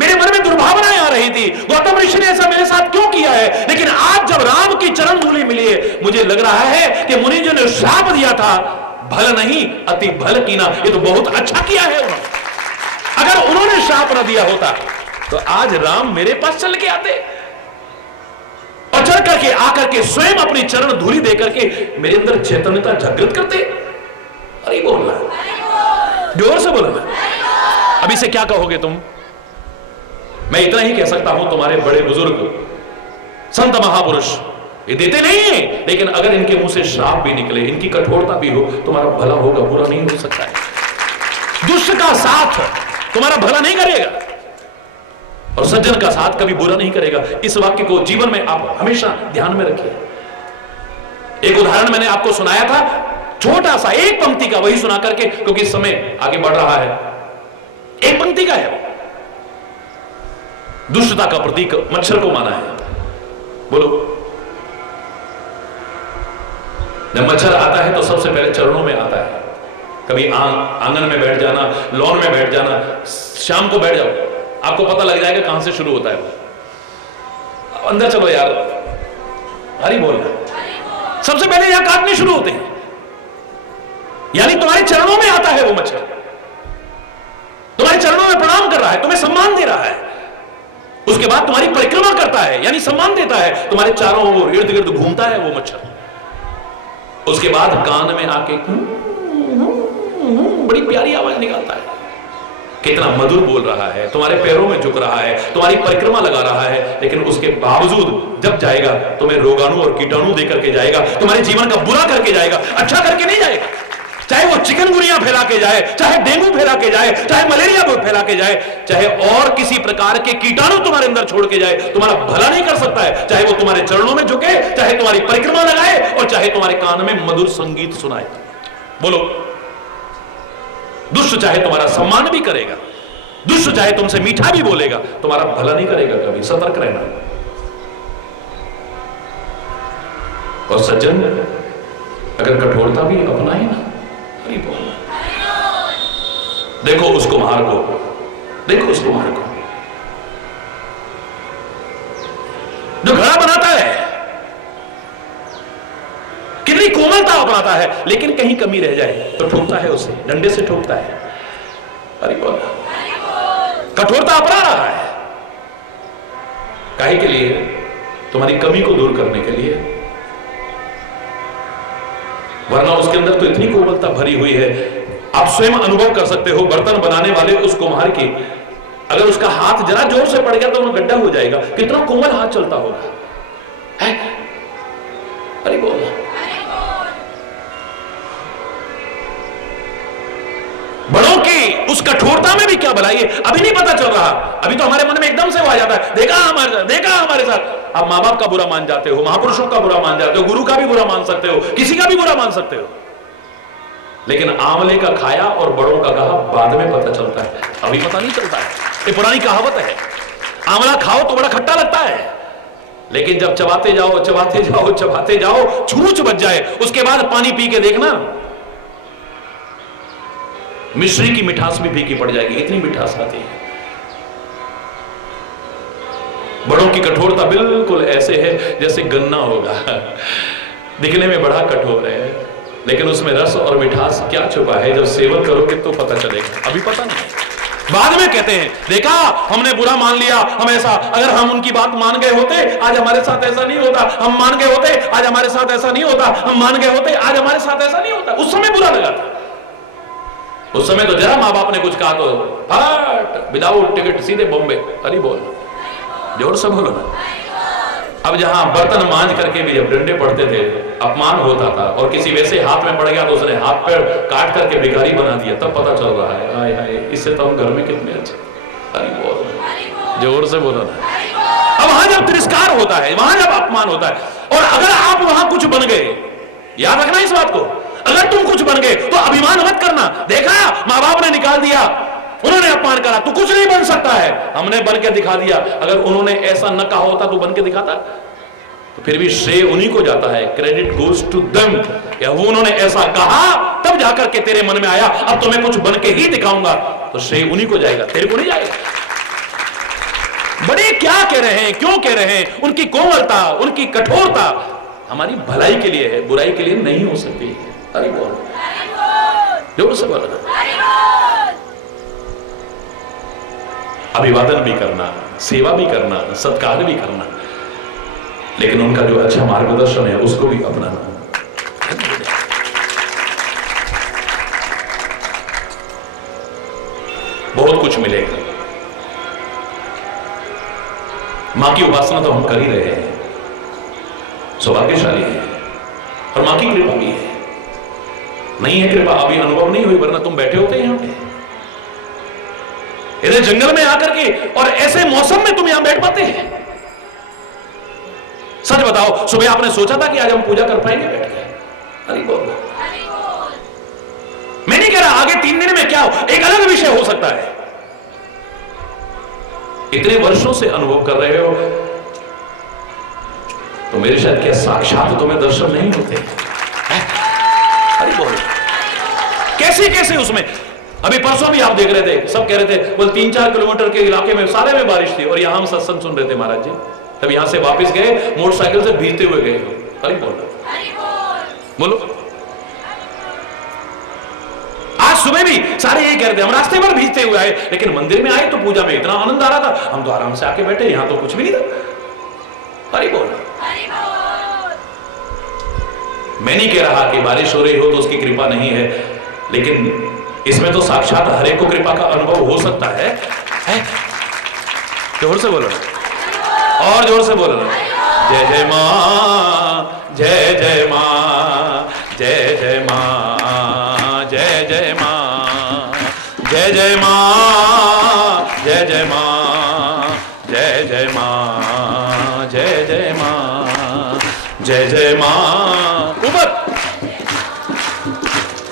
मेरे मन में दुर्भावनाएं आ रही थी, गौतम ऋषि ने ऐसा मेरे साथ क्यों किया है, लेकिन आज जब राम की चरण धूलि मिली है, मुझे लग रहा है कि मुनि जी ने शाप दिया था, भल नहीं अति भल कीना, ये तो बहुत अच्छा किया है उन्होंने। अगर उन्होंने शाप न दिया होता तो आज राम मेरे पास चल के आते और चल करके आकर के स्वयं अपनी चरण धूलि देकर के मेरे अंदर चैतन्यता जागृत करते। अरे बोलना, जोर से बोलना। अभी से क्या कहोगे तुम? मैं इतना ही कह सकता हूं, तुम्हारे बड़े बुजुर्ग संत महापुरुष ये देते नहीं है, लेकिन अगर इनके मुंह से श्राप भी निकले, इनकी कठोरता भी हो, तुम्हारा भला होगा, बुरा नहीं हो सकता है। दुष्ट का साथ तुम्हारा भला नहीं करेगा। और सज्जन का साथ कभी बुरा नहीं करेगा। इस वाक्य को जीवन में आप हमेशा ध्यान में रखिए। एक उदाहरण मैंने आपको सुनाया था, छोटा सा एक पंक्ति का, वही सुना करके, क्योंकि समय आगे बढ़ रहा है। एक पंक्ति का है, दुष्टता का प्रतीक मच्छर को माना है। बोलो, जब मच्छर आता है तो सबसे पहले चरणों में आता है। कभी आंगन में बैठ जाना, लॉन में बैठ जाना, शाम को बैठ जाओ, आपको पता लग जाएगा कहां से शुरू होता है वो। अंदर चलो यार, हरी बोलना। सबसे पहले यहां काटने शुरू होते हैं, यानी तुम्हारे चरणों में आता है वो मच्छर, तुम्हारे चरणों में प्रणाम कर रहा है, तुम्हें सम्मान दे रहा है। उसके बाद तुम्हारी परिक्रमा करता है, यानी सम्मान देता है, तुम्हारे चारों ओर इर्द गिर्द घूमता है वो मच्छर। उसके बाद कान में आके बड़ी प्यारी आवाज निकालता है, कितना मधुर बोल रहा है, तुम्हारे पैरों में झुक रहा है, तुम्हारी परिक्रमा लगा रहा है। लेकिन उसके बावजूद जब जाएगा तुम्हें रोगाणु और कीटाणु देकर के जाएगा, तुम्हारे जीवन का बुरा करके जाएगा, अच्छा करके नहीं जाएगा। चाहे वो चिकनगुनिया फैला के जाए, चाहे डेंगू फैला के जाए, चाहे मलेरिया फैला के जाए, चाहे और किसी प्रकार के कीटाणु तुम्हारे अंदर छोड़ के जाए, तुम्हारा भला नहीं कर सकता है। चाहे वो तुम्हारे चरणों में झुके, चाहे तुम्हारी परिक्रमा लगाए, और चाहे तुम्हारे कान में मधुर संगीत सुनाए। बोलो, दुष्ट चाहे तुम्हारा सम्मान भी करेगा, दुष्ट चाहे तुमसे मीठा भी बोलेगा, तुम्हारा भला नहीं करेगा कभी। सतर्क रहना। और सज्जन अगर कठोरता भी अपनाए ना, देखो उसको मार को, देखो उसको मार को, जो घड़ा बनाता है, कितनी कोमलता अपनाता है, लेकिन कहीं कमी रह जाए तो ठोकता है, उसे डंडे से ठोकता है। अरे बोल, कठोरता अपना रहा है, काहे के लिए? तुम्हारी कमी को दूर करने के लिए। वरना उसके अंदर तो इतनी कोमलता भरी हुई है, आप स्वयं अनुभव कर सकते हो। बर्तन बनाने वाले उस कुम्हार की, अगर उसका हाथ जरा जोर से पड़ गया तो वो गड्ढा हो जाएगा। कितना कोमल हाथ चलता होगा, है? अरे बोल, बड़ों की उस कठोरता में भी क्या भलाई है, अभी नहीं पता चल रहा। अभी तो हमारे मन में एकदम से वो आ जाता है, देखा हमारे साथ। आप माँ बाप का बुरा मान जाते हो, महापुरुषों का बुरा मान जाते हो, गुरु का भी बुरा मान सकते हो, किसी का भी बुरा मान सकते हो। लेकिन आंवले का खाया और बड़ों का कहा बाद में पता चलता है, अभी पता नहीं चलता है। ये पुरानी कहावत है, आंवला खाओ तो बड़ा खट्टा लगता है, लेकिन जब चबाते जाओ चबाते जाओ चबाते जाओ, छूछ बच जाए, उसके बाद पानी पी के देखना, मिश्री की मिठास भी फीकी पड़ जाएगी, इतनी मिठास आती है। बड़ों की कठोरता बिल्कुल ऐसे है जैसे गन्ना होगा, दिखने में बड़ा कठोर है, लेकिन उसमें रस और मिठास क्या छुपा है, जब सेवन करोगे तो पता चलेगा, अभी पता नहीं। बाद में कहते हैं, देखा हमने बुरा मान लिया, हम ऐसा, अगर हम उनकी बात मान गए होते आज हमारे साथ ऐसा नहीं होता, हम मान गए होते आज हमारे साथ ऐसा नहीं होता, हम मान गए होते आज हमारे साथ ऐसा नहीं होता। उस समय बुरा लगा था, उस समय तो जरा माँ बाप ने कुछ कहा तो हट, विदाउट टिकट सीधे बॉम्बे। अरे बोल, जोर से बोलो ना। अब जहां बर्तन मांझ करके भी जब डंडे पड़ते थे, अपमान होता था, और किसी वैसे हाथ में पड़ गया तो उसने हाथ पैर काट करके भिखारी बना दिया, तब पता चल रहा है हाय हाय, इससे तो हम घर में कितने अच्छे। अरे बोल, जोर से बोलो ना। अब वहां जब तिरस्कार होता है, वहां जब अपमान होता है, और अगर आप वहां कुछ बन गए, याद रखना इस बात को, अगर तुम कुछ बन गए तो अभिमान मत करना। देखा, माँ बाप ने निकाल दिया, उन्होंने अपमान करा, तू कुछ नहीं बन सकता है, हमने बन के दिखा दिया। अगर उन्होंने ऐसा न कहा होता, तू बन के दिखाता, तो फिर भी श्रेय उन्हीं को जाता है, क्रेडिट गोज टू देम। या वो उन्होंने ऐसा कहा तब जाकर के तेरे मन में आया, अब तो मैं कुछ बन के ही दिखाऊंगा, तो श्रेय उन्हीं को जाएगा, तेरे को नहीं जाएगा। बड़े क्या कह रहे हैं, क्यों कह रहे हैं, उनकी कोमलता, उनकी कठोरता हमारी भलाई के लिए है, बुराई के लिए नहीं हो सकती। अरे बोल, जोर से बोलना। अभिवादन भी करना, सेवा भी करना, सत्कार भी करना, लेकिन उनका जो अच्छा मार्गदर्शन है उसको भी अपनाना। बहुत कुछ मिलेगा। मां की उपासना तो हम कर ही रहे हैं, सौभाग्यशाली है, और मां की कृपा भी है। नहीं है कृपा, अभी अनुभव नहीं हुई, वरना तुम बैठे होते यहां पे। इधर जंगल में आकर के और ऐसे मौसम में बैठ पाते हैं? सच बताओ, सुबह आपने सोचा था कि आज हम पूजा कर पाएंगे बैठ के? हरि बोल। मैं नहीं कह रहा आगे 3 दिन में क्या हो, एक अलग विषय हो सकता है। इतने वर्षों से अनुभव कर रहे हो तो मेरे शायद क्या साक्षात तुम्हें दर्शन नहीं होते? अरे बोल, कैसे कैसे उसमें। अभी परसों भी आप देख रहे थे, सब कह रहे थे बोल 3-4 किलोमीटर के इलाके में सारे में बारिश थी, और यहां हम सत्संग सुन रहे थे महाराज जी। तब यहां से वापस गए, मोटरसाइकिल से भीगते हुए गए। अरे बोलो, आज सुबह भी सारे यही कह रहे थे, हम रास्ते पर भीगते हुए आए, लेकिन मंदिर में आए तो पूजा में इतना आनंद आ रहा था, हम तो आराम से आके बैठे, यहां तो कुछ भी नहीं था। हरि बोल। मैं नहीं कह रहा कि बारिश हो रही हो तो उसकी कृपा नहीं है, लेकिन इसमें तो साक्षात हरे को कृपा का अनुभव हो सकता है? जोर से बोलो, और जोर से बोलो। जय जय मां, जय जय मां, जय जय मां, जय जय मां, जय जय मां, जय जय मां, जय जय मां, जय जय मां, जय जय मां, ऊपर।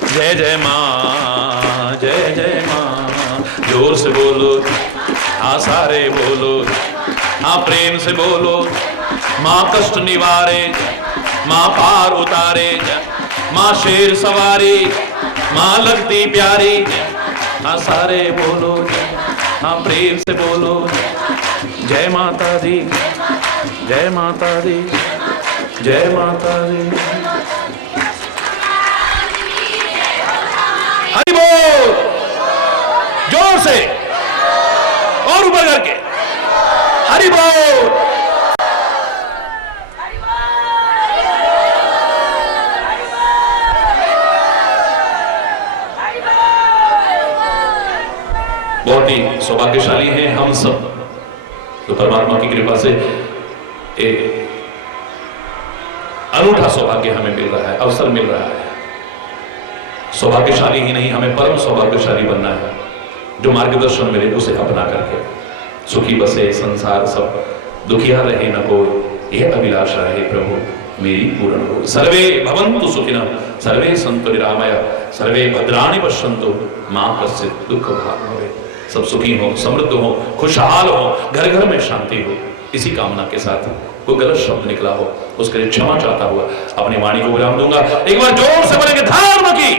जय जय मां, जय जय मां, जोर से बोलो, हाँ सारे बोलो, हाँ प्रेम से बोलो। माँ कष्ट निवारे, माँ पार उतारे, माँ शेर सवारी, माँ लगती प्यारी, हाँ सारे बोलो, हाँ प्रेम से बोलो। जय माता दी, जय माता दी, जय माता दी। हरि बोल, जोर से और ऊपर करके हरि बोल। बहुत ही सौभाग्यशाली हैं हम सब, तो परमात्मा की कृपा से एक अनूठा सौभाग्य हमें मिल रहा है, अवसर मिल रहा है। सौभाग्यशाली ही नहीं, हमें परम सौभाग्यशाली बनना है। जो मार्गदर्शन मिले उसे अपना करके सुखी बसे संसार सब, दुखिया रहे न कोई, यह अभिलाषा है प्रभु मेरी पूर्ण हो। सर्वे भवन्तु सुखिनः, सर्वे सन्तु निरामया, सर्वे भद्राणि पश्यन्तु मां कश्चित् दुःख भाग् भवेत्। सब सुखी हो, समृद्ध हो, खुशहाल हो, घर घर में शांति हो, इसी कामना के साथ कोई गलत शब्द निकला हो उसके लिए क्षमा चाहता हुआ अपनी वाणी को विराम दूंगा। एक बार जोर से बोलेंगे, धर्म की,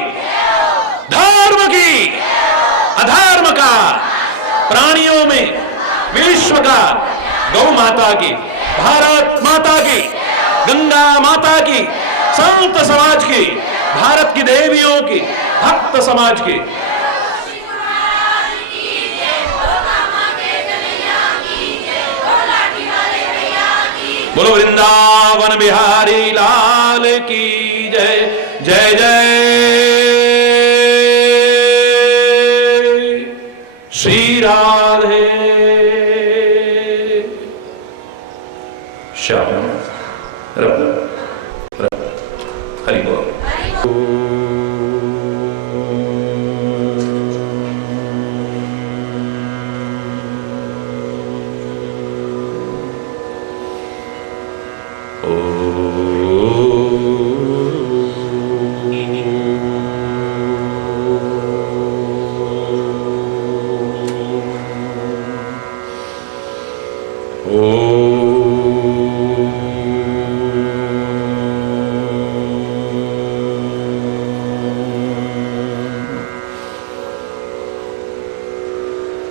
धर्म की, अधर्म का, प्राणियों में विश्व का, गौ माता की, भारत माता की, गंगा माता की, संत समाज की, भारत की देवियों की, भक्त समाज की। बोलो वृंदावन बिहारी लाल की जय, जय जय श्री राधे श्याम हरि बोल।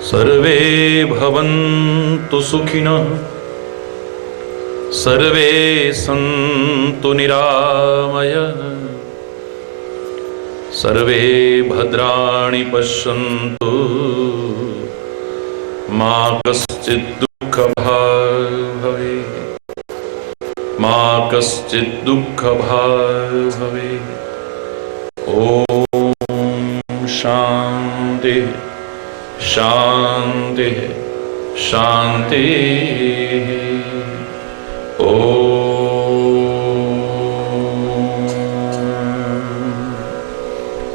सर्वे भवन्तु सुखिनः, सर्वे सन्तु निरामयः, सर्वे भद्राणि पश्यन्तु मा कश्चित् दुःखभाग् भवेत्, मा कश्चित् दुःखभाग् भवेत्। ॐ शान्ति शांति शांति।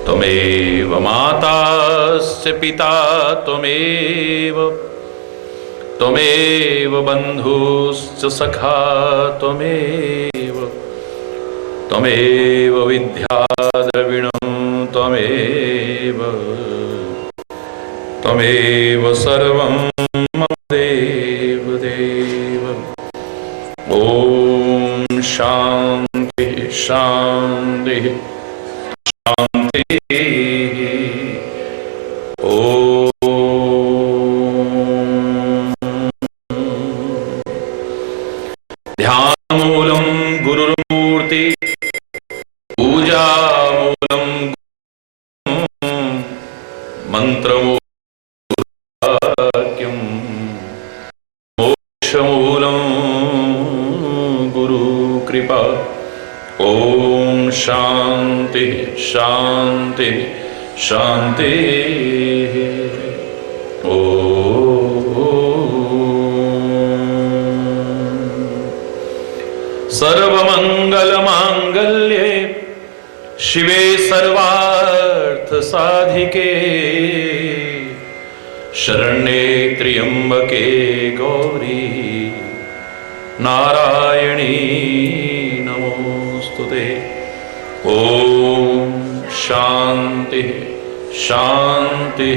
त्वमेव माताश्च पिता त्वमेव, त्वमेव बन्धुश्च सखा त्वमेव, त्वमेव विद्या द्रविणं त्वमेव, त्वमेव सर्वं मम देव देव। ॐ शान्ति शान्ति शान्ति। ध्यानमूलं गुरुर्मूर्ति, पूजामूलं मंत्रमूलं, मोक्षमूलं गुरुकृपा। ॐ शान्ति शान्ति शान्ति। सर्वमंगलमांगल्ये शिवे सर्वार्थसाधिके, शरण्ये त्र्यंबके गौरी नारायणी नमोस्तुते। ॐ शान्ति शान्ति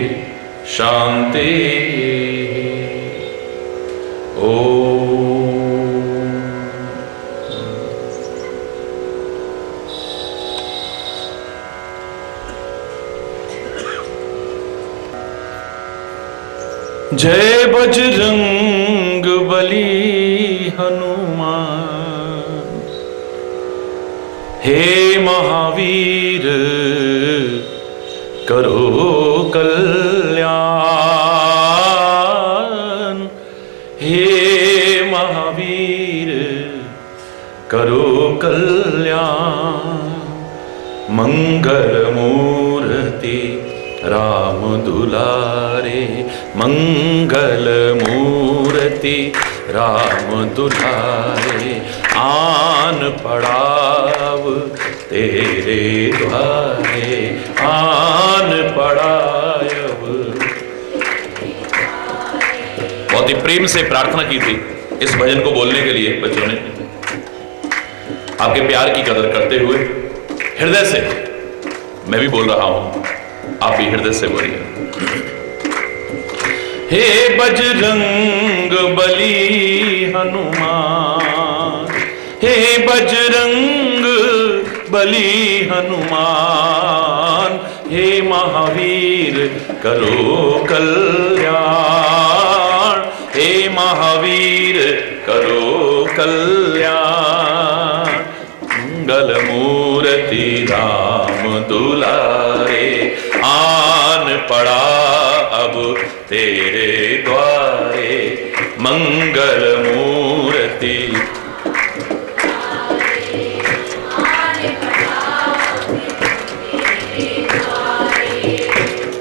शान्ति। ॐ जय बजरंग बली हनुमान, हे महावीर करो कल्याण, हे महावीर करो कल्याण। मंगल मूर्ति राम दुलारे, मंगल मूर्ति राम दुलारे। आन पड़ाव तेरे द्वारे, आन पड़ाव। बहुत ही प्रेम से प्रार्थना की थी इस भजन को बोलने के लिए बच्चों ने। आपके प्यार की कदर करते हुए हृदय से मैं भी बोल रहा हूं, आप भी हृदय से बोलिए। हे बजरंग बली हनुमान, हे बजरंग बली हनुमान, हे महावीर करो कल्याण, हे महावीर करो कल्याण। मंगल मूर्ति राम दुलारे, आन पड़ा अब तेरे द्वारे। मंगल मूर्ति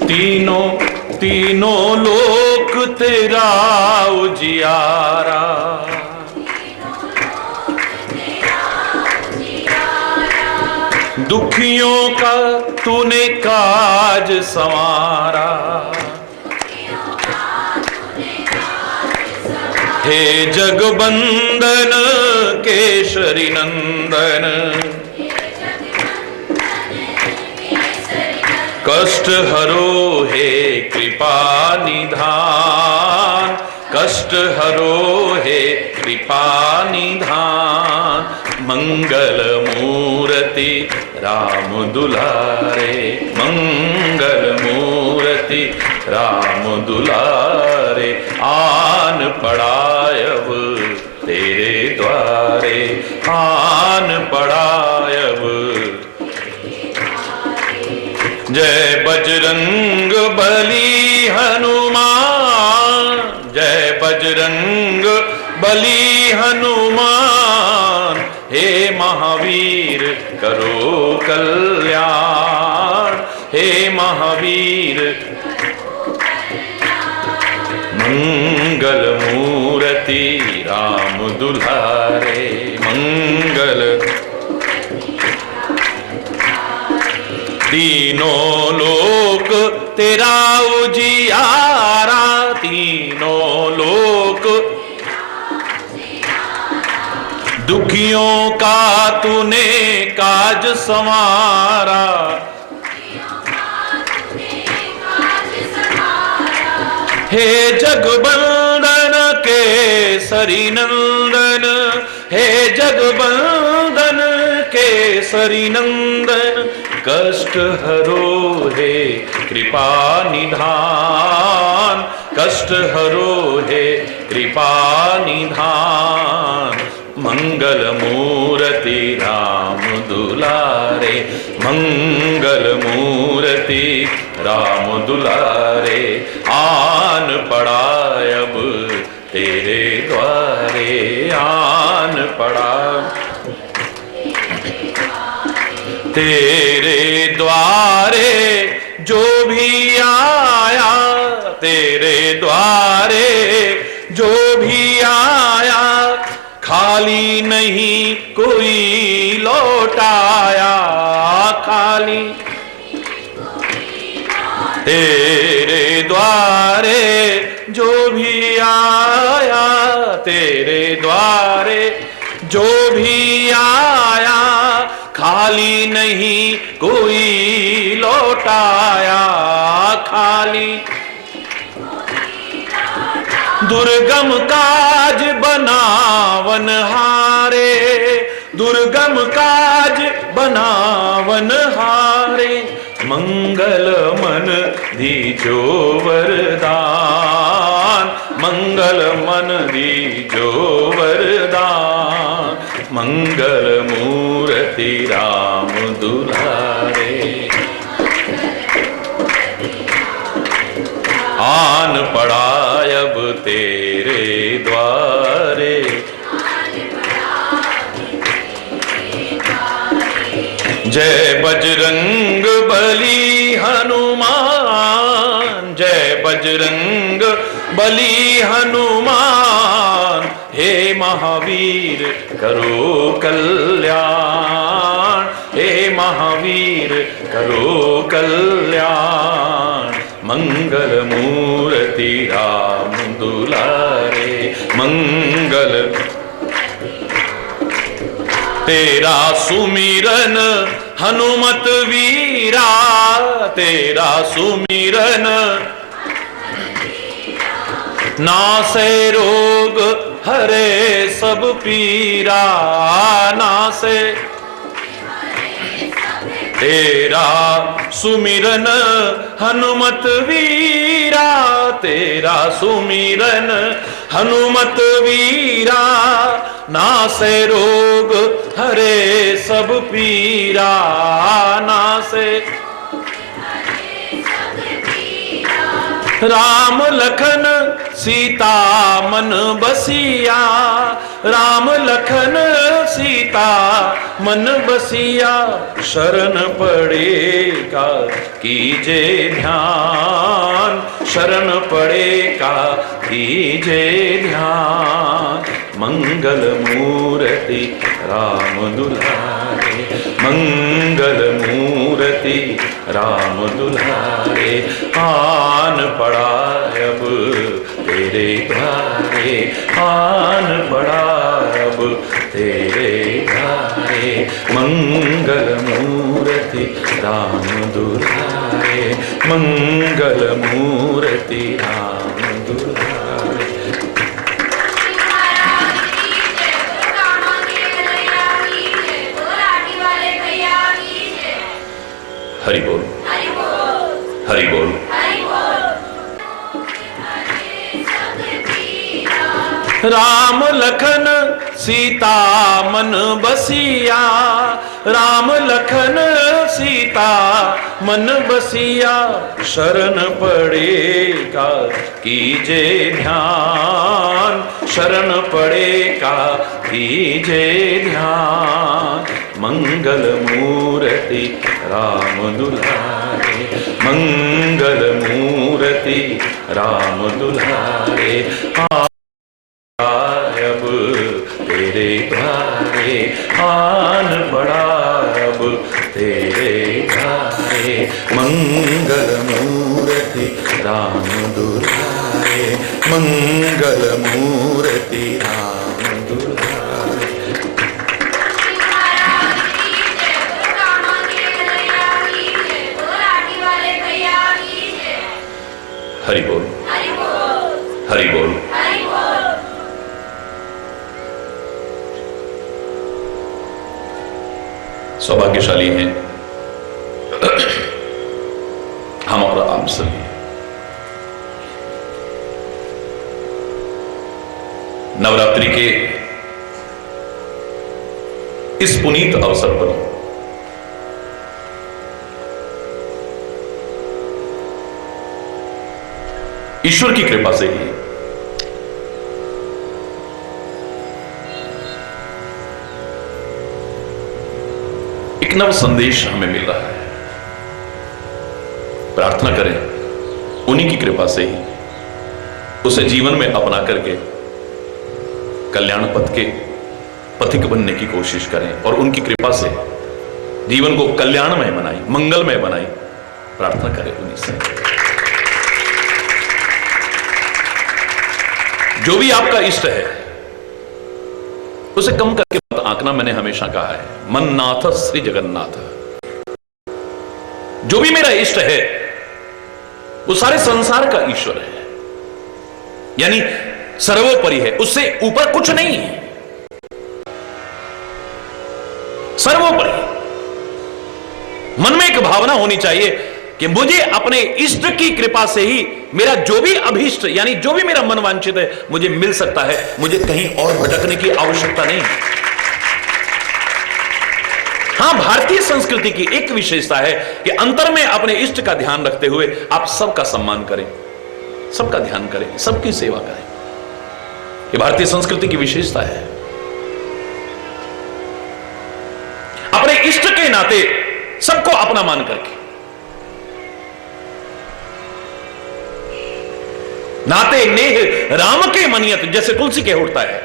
तीनों तीनों लोक तेरा उजियारा, दुखियों का तूने काज संवारा। हे जगबंदन केशरी नंदन, कष्ट हरो हे कृपा निधान, कष्ट हरो हे कृपा निधान। मंगल मूर्ति राम दुलारे, मंगल मूर्ति राम दुलारे। आन पड़ायब तेरे द्वारे, आन पड़ायब। जय बजरंग बली हनुमान, जय बजरंग बली हनुमान। हे महावीर करो कल्याण, हे महावीर। मंगल मूर्ति राम दुलारे, मंगल। तीनों लोक तेरा उजियारा, तीनों लोक दुखियों का तूने काज संवारा, हे जगबंदन केसरी नंदन, हे जगबंदन केसरी नंदन, कष्ट हरो हे कृपा निधान, कष्ट हरो हे कृपा निधान। मंगल मूर्ति राम दुलारे, मंगल मूर्ति राम दुलारे, आन पड़ा अब तेरे द्वारे, आन पड़ा तेरे द्वारे, जो भी आया तेरे द्वारे, जो भी आया खाली नहीं कोई लौटाया, खाली तेरे द्वारे, जो भी आया तेरे द्वारे, जो भी आया खाली नहीं कोई लौटाया, खाली दुर्गम काज बनावन हारे, दुर्गम काज बनावन हारे, मंगल मन दीजो वरदान, मंगल मन दीजो वरदान, मंगल मूर्ति राम दुलारे, आन पड़ा अब तेरे द्वारे, जय बजरंग बली हनुमान, जय बजरंग बली हनुमान, हे महावीर करो कल्याण, हे महावीर करो कल्याण, मंगल मूर्ति राम दुलारे, मंगल तेरा सुमिरन हनुमत वीरा, तेरा सुमिरन नासे रोग हरे सब पीरा, नासे तेरा सुमिरन हनुमत वीरा, तेरा सुमिरन हनुमत वीरा, नासे रोग हरे सब पीरा, नासे राम लखन सीता मन बसिया, राम लखन सीता मन बसिया, शरण पड़ेगा कीजे ध्यान, शरण पड़ेगा कीजे ध्यान, मंगल मूर्ति राम दुलारे, मंगल मूर्ति राम दुलारे, आन पड़ा अब तेरे द्वारे, आन पड़ा अब तेरे द्वारे, मंगल मूर्ति राम दुलारे, मंगल मूर्ति राम दुलारे। हरि बोल, हरि बोल। राम लखन सीता मन बसिया, राम लखन सीता मन बसिया, शरण पड़ेगा कीजे ध्यान, शरण पड़ेगा कीजे ध्यान, मंगल मूर्ति राम दुलारे, मंगल मूर्ति राम दुलारे, अब तेरे द्वारे, आन पड़ा अब तेरे द्वारे, मंगल मूर्ति राम दुलारे, मंगल मूर्ति राम दुलारे। हरि बोल। सौभाग्यशाली हैं हम और आप सभी। नवरात्रि के इस पुनीत अवसर पर ईश्वर की कृपा से ही एक नव संदेश हमें मिल रहा है। प्रार्थना करें उन्हीं की कृपा से ही उसे जीवन में अपना करके कल्याण पथ के पथिक बनने की कोशिश करें और उनकी कृपा से जीवन को कल्याणमय बनाए, मंगलमय बनाए। प्रार्थना करें उन्हीं से। जो भी आपका इष्ट है उसे कम करके मत आंकना। मैंने हमेशा कहा है, मन नाथ श्री जगन्नाथ। जो भी मेरा इष्ट है वो सारे संसार का ईश्वर है, यानी सर्वोपरि है, उससे ऊपर कुछ नहीं है। सर्वोपरि मन में एक भावना होनी चाहिए कि मुझे अपने इष्ट की कृपा से ही मेरा जो भी अभीष्ट यानी जो भी मेरा मन वांछित है मुझे मिल सकता है। मुझे कहीं और भटकने की आवश्यकता नहीं। हां, भारतीय संस्कृति की एक विशेषता है कि अंतर में अपने इष्ट का ध्यान रखते हुए आप सबका सम्मान करें, सबका ध्यान करें, सबकी सेवा करें। यह भारतीय संस्कृति की विशेषता है। अपने इष्ट के नाते सबको अपना मान करके, नाते नेह राम के मनियत, जैसे तुलसी के उठता है,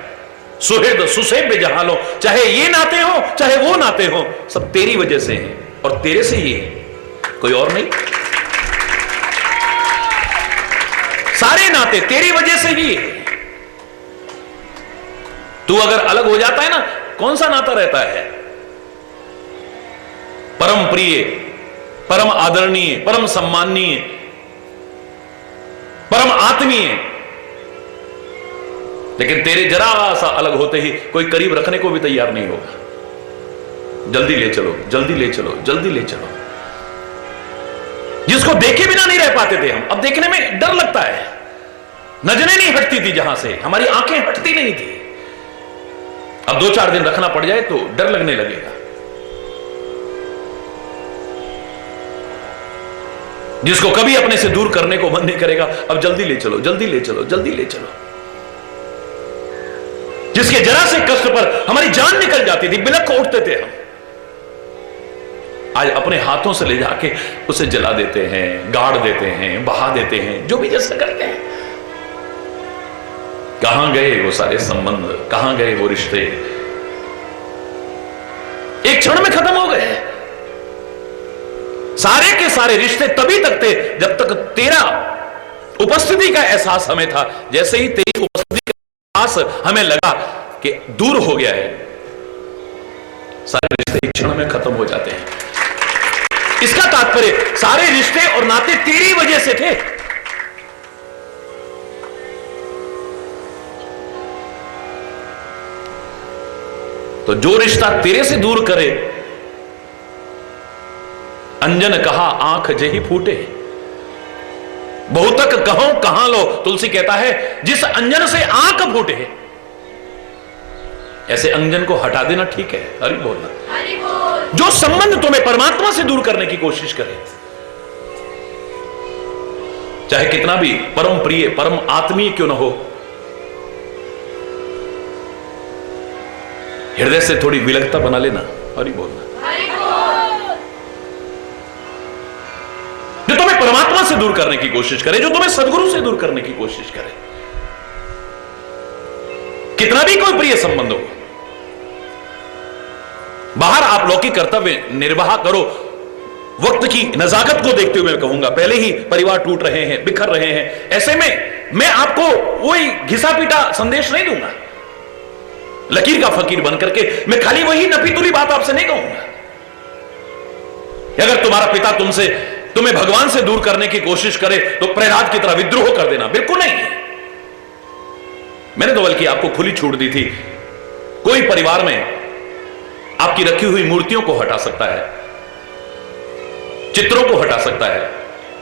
सुहृद सुसेव्य जहां लो। चाहे ये नाते हो चाहे वो नाते हो, सब तेरी वजह से हैं और तेरे से ही है, कोई और नहीं। सारे नाते तेरी वजह से ही है। तू अगर अलग हो जाता है ना, कौन सा नाता रहता है? परम प्रिय, परम आदरणीय, परम सम्माननीय, परम आत्मीय, लेकिन तेरे जरा सा अलग होते ही कोई करीब रखने को भी तैयार नहीं होगा। जल्दी ले चलो, जल्दी ले चलो, जल्दी ले चलो। जिसको देखे बिना नहीं रह पाते थे हम, अब देखने में डर लगता है। नजरें नहीं हटती थी, जहां से हमारी आंखें हटती नहीं थी, अब 2-4 दिन रखना पड़ जाए तो डर लगने लगेगा। जिसको कभी अपने से दूर करने को मन नहीं करेगा, अब जल्दी ले चलो, जल्दी ले चलो, जल्दी ले चलो। जिसके जरा से कष्ट पर हमारी जान निकल जाती थी, बिलख को उठते थे हम, आज अपने हाथों से ले जाके उसे जला देते हैं, गाड़ देते हैं, बहा देते हैं, जो भी जैसा करते हैं। कहां गए वो सारे संबंध, कहां गए वो रिश्ते? एक क्षण में खत्म हो गए। सारे के सारे रिश्ते तभी तक थे जब तक तेरा उपस्थिति का एहसास हमें था। जैसे ही तेरी उपस्थिति का एहसास हमें लगा कि दूर हो गया है, सारे रिश्ते एक क्षण में खत्म हो जाते हैं। इसका तात्पर्य सारे रिश्ते और नाते तेरी वजह से थे। तो जो रिश्ता तेरे से दूर करे, अंजन कहा आंख जही फूटे, बहुतक कहो कहां लो। तुलसी कहता है जिस अंजन से आंख फूटे, ऐसे अंजन को हटा देना ठीक है। हरि बोलना। जो संबंध तुम्हें परमात्मा से दूर करने की कोशिश करे, चाहे कितना भी परम प्रिय, परम आत्मीय क्यों न हो, हृदय से थोड़ी विलगता बना लेना। हरि बोलना। जो तुम्हें परमात्मा से दूर करने की कोशिश करे, जो तुम्हें सदगुरु से दूर करने की कोशिश करे, कितना भी कोई प्रिय संबंध हो, बाहर आप लौकिक कर्तव्य निर्वाह करो। वक्त की नजाकत को देखते हुए मैं कहूंगा, पहले ही परिवार टूट रहे हैं, बिखर रहे हैं, ऐसे में मैं आपको वही घिसा पीटा संदेश नहीं दूंगा। लकीर का फकीर बनकर के मैं खाली वही नपी तुली बात आपसे नहीं कहूंगा। अगर तुम्हारा पिता तुम्हें भगवान से दूर करने की कोशिश करे तो प्रहलाद की तरह विद्रोह कर देना, बिल्कुल नहीं। मैंने तो बल्कि आपको खुली छूट दी थी, कोई परिवार में आपकी रखी हुई मूर्तियों को हटा सकता है, चित्रों को हटा सकता है,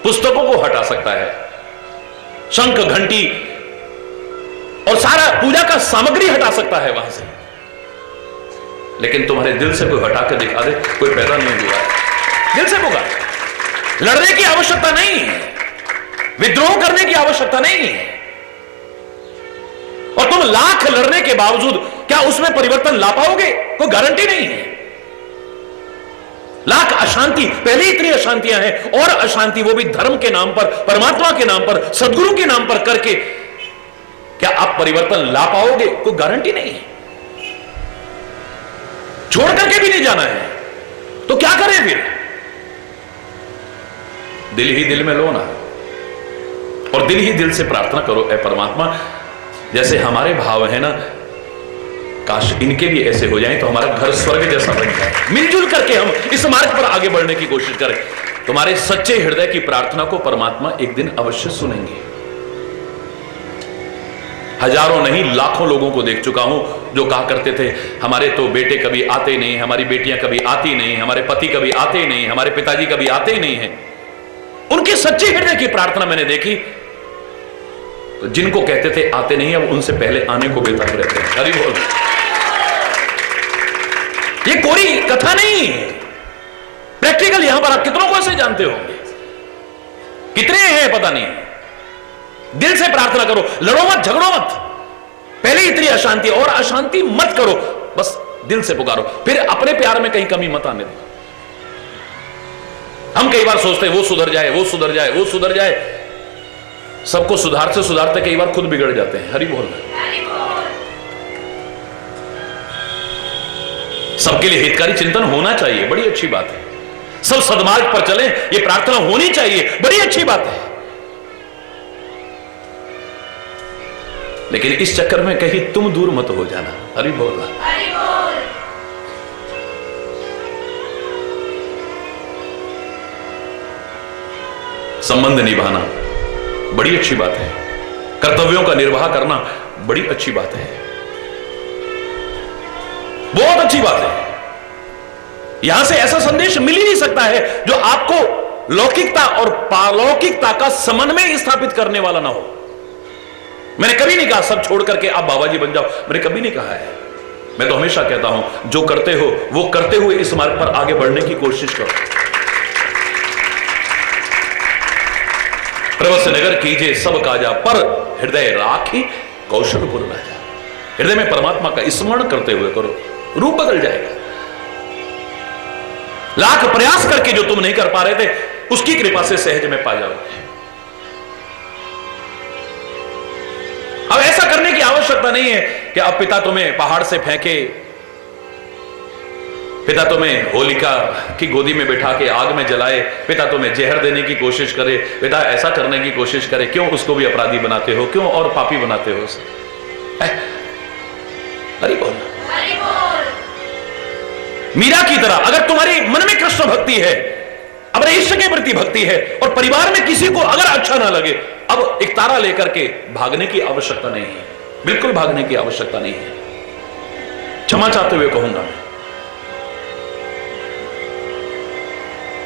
पुस्तकों को हटा सकता है, शंख घंटी और सारा पूजा का सामग्री हटा सकता है वहां से, लेकिन तुम्हारे दिल से कोई हटा के दिखा दे, कोई पैदा नहीं हुआ। दिल से होगा। लड़ने की आवश्यकता नहीं है, विद्रोह करने की आवश्यकता नहीं है, और तुम लाख लड़ने के बावजूद क्या उसमें परिवर्तन ला पाओगे? कोई गारंटी नहीं है। लाख अशांति, पहले इतनी अशांतियां हैं, और अशांति वो भी धर्म के नाम पर, परमात्मा के नाम पर, सदगुरु के नाम पर करके क्या आप परिवर्तन ला पाओगे? कोई गारंटी नहीं है। छोड़ करके भी नहीं जाना है तो क्या करें फिर? दिल ही दिल में लो ना, और दिल ही दिल से प्रार्थना करो, ऐ परमात्मा जैसे हमारे भाव है ना, काश इनके भी ऐसे हो जाएं तो हमारा घर स्वर्ग जैसा बन जाए। मिलजुल करके हम इस मार्ग पर आगे बढ़ने की कोशिश करें। तुम्हारे सच्चे हृदय की प्रार्थना को परमात्मा एक दिन अवश्य सुनेंगे। हजारों नहीं लाखों लोगों को देख चुका हूं जो कहा करते थे हमारे तो बेटे कभी आते नहीं, हमारी बेटियां कभी आती नहीं, हमारे पति कभी आते नहीं, हमारे पिताजी कभी आते ही नहीं है। उनके सच्चे हृदय की प्रार्थना मैंने देखी, तो जिनको कहते थे आते नहीं, अब उनसे पहले आने को बेताब रहते हैं। हरि बोल। ये कोई कथा नहीं है, प्रैक्टिकल। यहां पर आप कितनों को ऐसे जानते होंगे, कितने हैं पता नहीं। दिल से प्रार्थना करो, लड़ो मत, झगड़ो मत। पहले इतनी अशांति, और अशांति मत करो, बस दिल से पुकारो। फिर अपने प्यार में कहीं कमी मत आने दो। हम कई बार सोचते हैं वो सुधर जाए, वो सुधर जाए, वो सुधर जाए। सबको सुधारते सुधारते कई बार खुद बिगड़ जाते हैं। हरि बोल। सबके लिए हितकारी चिंतन होना चाहिए, बड़ी अच्छी बात है। सब सद्मार्ग पर चलें, ये प्रार्थना होनी चाहिए, बड़ी अच्छी बात है। लेकिन इस चक्कर में कहीं तुम दूर मत हो जाना। हरि बोल। संबंध निभाना बड़ी अच्छी बात है, कर्तव्यों का निर्वाह करना बड़ी अच्छी बात है, बहुत अच्छी बात है। यहां से ऐसा संदेश मिल ही नहीं सकता है जो आपको लौकिकता और पारलौकिकता का समन्वय स्थापित करने वाला ना हो। मैंने कभी नहीं कहा सब छोड़ करके आप बाबा जी बन जाओ, मैंने कभी नहीं कहा है। मैं तो हमेशा कहता हूं जो करते हो वो करते हुए इस मार्ग पर आगे बढ़ने की कोशिश करो। प्रवस्य नगर कीजिए सब काजा, पर हृदय राखी कौशलपुर राजा। हृदय में परमात्मा का स्मरण करते हुए करो, रूप बदल जाएगा। लाख प्रयास करके जो तुम नहीं कर पा रहे थे उसकी कृपा से सहज में पा जाओगे। अब ऐसा करने की आवश्यकता नहीं है कि अब पिता तुम्हें पहाड़ से फेंके, पिता तुम्हें होलिका की गोदी में बिठा के आग में जलाए, पिता तुम्हें जहर देने की कोशिश करे, पिता ऐसा करने की कोशिश करे। क्यों उसको भी अपराधी बनाते हो, क्यों और पापी बनाते हो उसे? हरि बोल। मीरा की तरह अगर तुम्हारी मन में कृष्ण भक्ति है, अपने इष्ट के प्रति भक्ति है, और परिवार में किसी को अगर अच्छा ना लगे, अब एक तारा लेकर के भागने की आवश्यकता नहीं है, बिल्कुल भागने की आवश्यकता नहीं है। क्षमा चाहते हुए कहूंगा,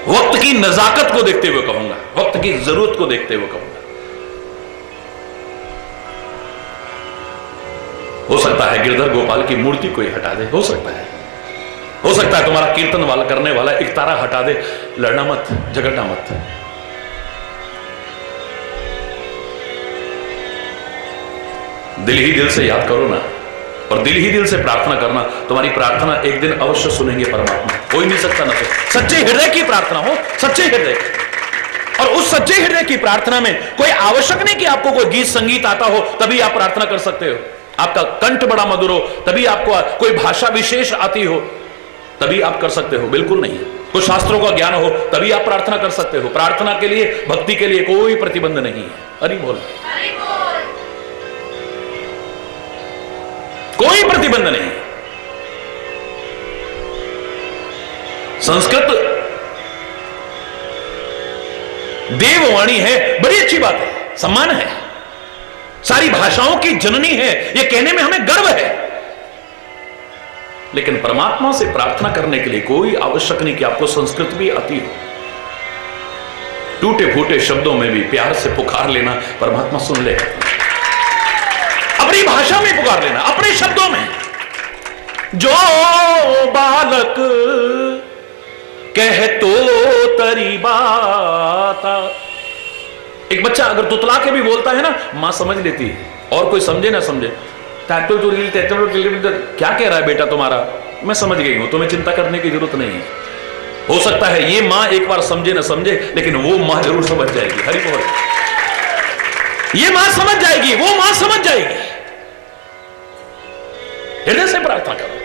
वक्त की नजाकत को देखते हुए कहूंगा, वक्त की जरूरत को देखते हुए कहूंगा। हो सकता है गिरधर गोपाल की मूर्ति कोई हटा दे, हो सकता है तुम्हारा कीर्तन वाला करने वाला एक तारा हटा दे। लड़ना मत, झगड़ना मत। दिल ही दिल से याद करो ना, और दिल ही दिल से प्रार्थना करना। तुम्हारी प्रार्थना एक दिन अवश्य सुनेंगे परमात्मा। हो ही नहीं सकता ना, सच्चे हृदय की प्रार्थना हो, सच्चे हृदय की। और उस सच्चे हृदय की प्रार्थना में कोई आवश्यक नहीं कि आपको कोई गीत संगीत आता हो तभी आप प्रार्थना कर सकते हो, आपका कंठ बड़ा मधुर हो तभी आपको कोई भाषा विशेष आती हो तभी आप कर सकते हो, बिल्कुल नहीं। कुछ शास्त्रों का ज्ञान हो तभी आप प्रार्थना कर सकते हो। प्रार्थना के लिए, भक्ति के लिए कोई प्रतिबंध नहीं है। हरि बोल। कोई प्रतिबंध नहीं। संस्कृत देववाणी है, बड़ी अच्छी बात है, सम्मान है। सारी भाषाओं की जननी है, यह कहने में हमें गर्व है। लेकिन परमात्मा से प्रार्थना करने के लिए कोई आवश्यक नहीं कि आपको संस्कृत भी आती हो। टूटे फूटे शब्दों में भी प्यार से पुकार लेना, परमात्मा सुन लेगा। अपनी भाषा में पुकार लेना, अपने शब्दों में। जो बालक कह तो तरी बात। एक बच्चा अगर तुतला के भी बोलता है ना, मां समझ लेती है, और कोई समझे ना समझे। क्या कह रहा है बेटा तुम्हारा, मैं समझ गई हूं, तुम्हें चिंता करने की जरूरत नहीं है। हो सकता है ये मां एक बार समझे ना समझे, लेकिन वो मां जरूर समझ जाएगी। हरि बोल। ये मां समझ जाएगी, वो मां समझ जाएगी। हृदय से प्रार्थना करो।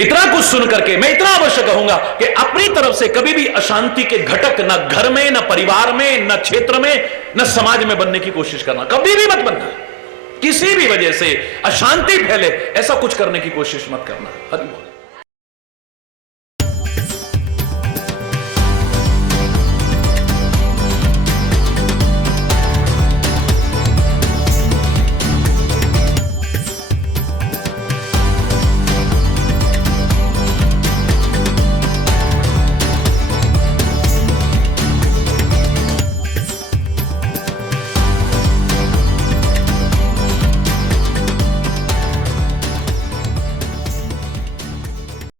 इतना कुछ सुन करके मैं इतना अवश्य कहूंगा कि अपनी तरफ से कभी भी अशांति के घटक न घर में, न परिवार में, न क्षेत्र में, न समाज में बनने की कोशिश करना, कभी भी मत बनना। किसी भी वजह से अशांति फैले ऐसा कुछ करने की कोशिश मत करना।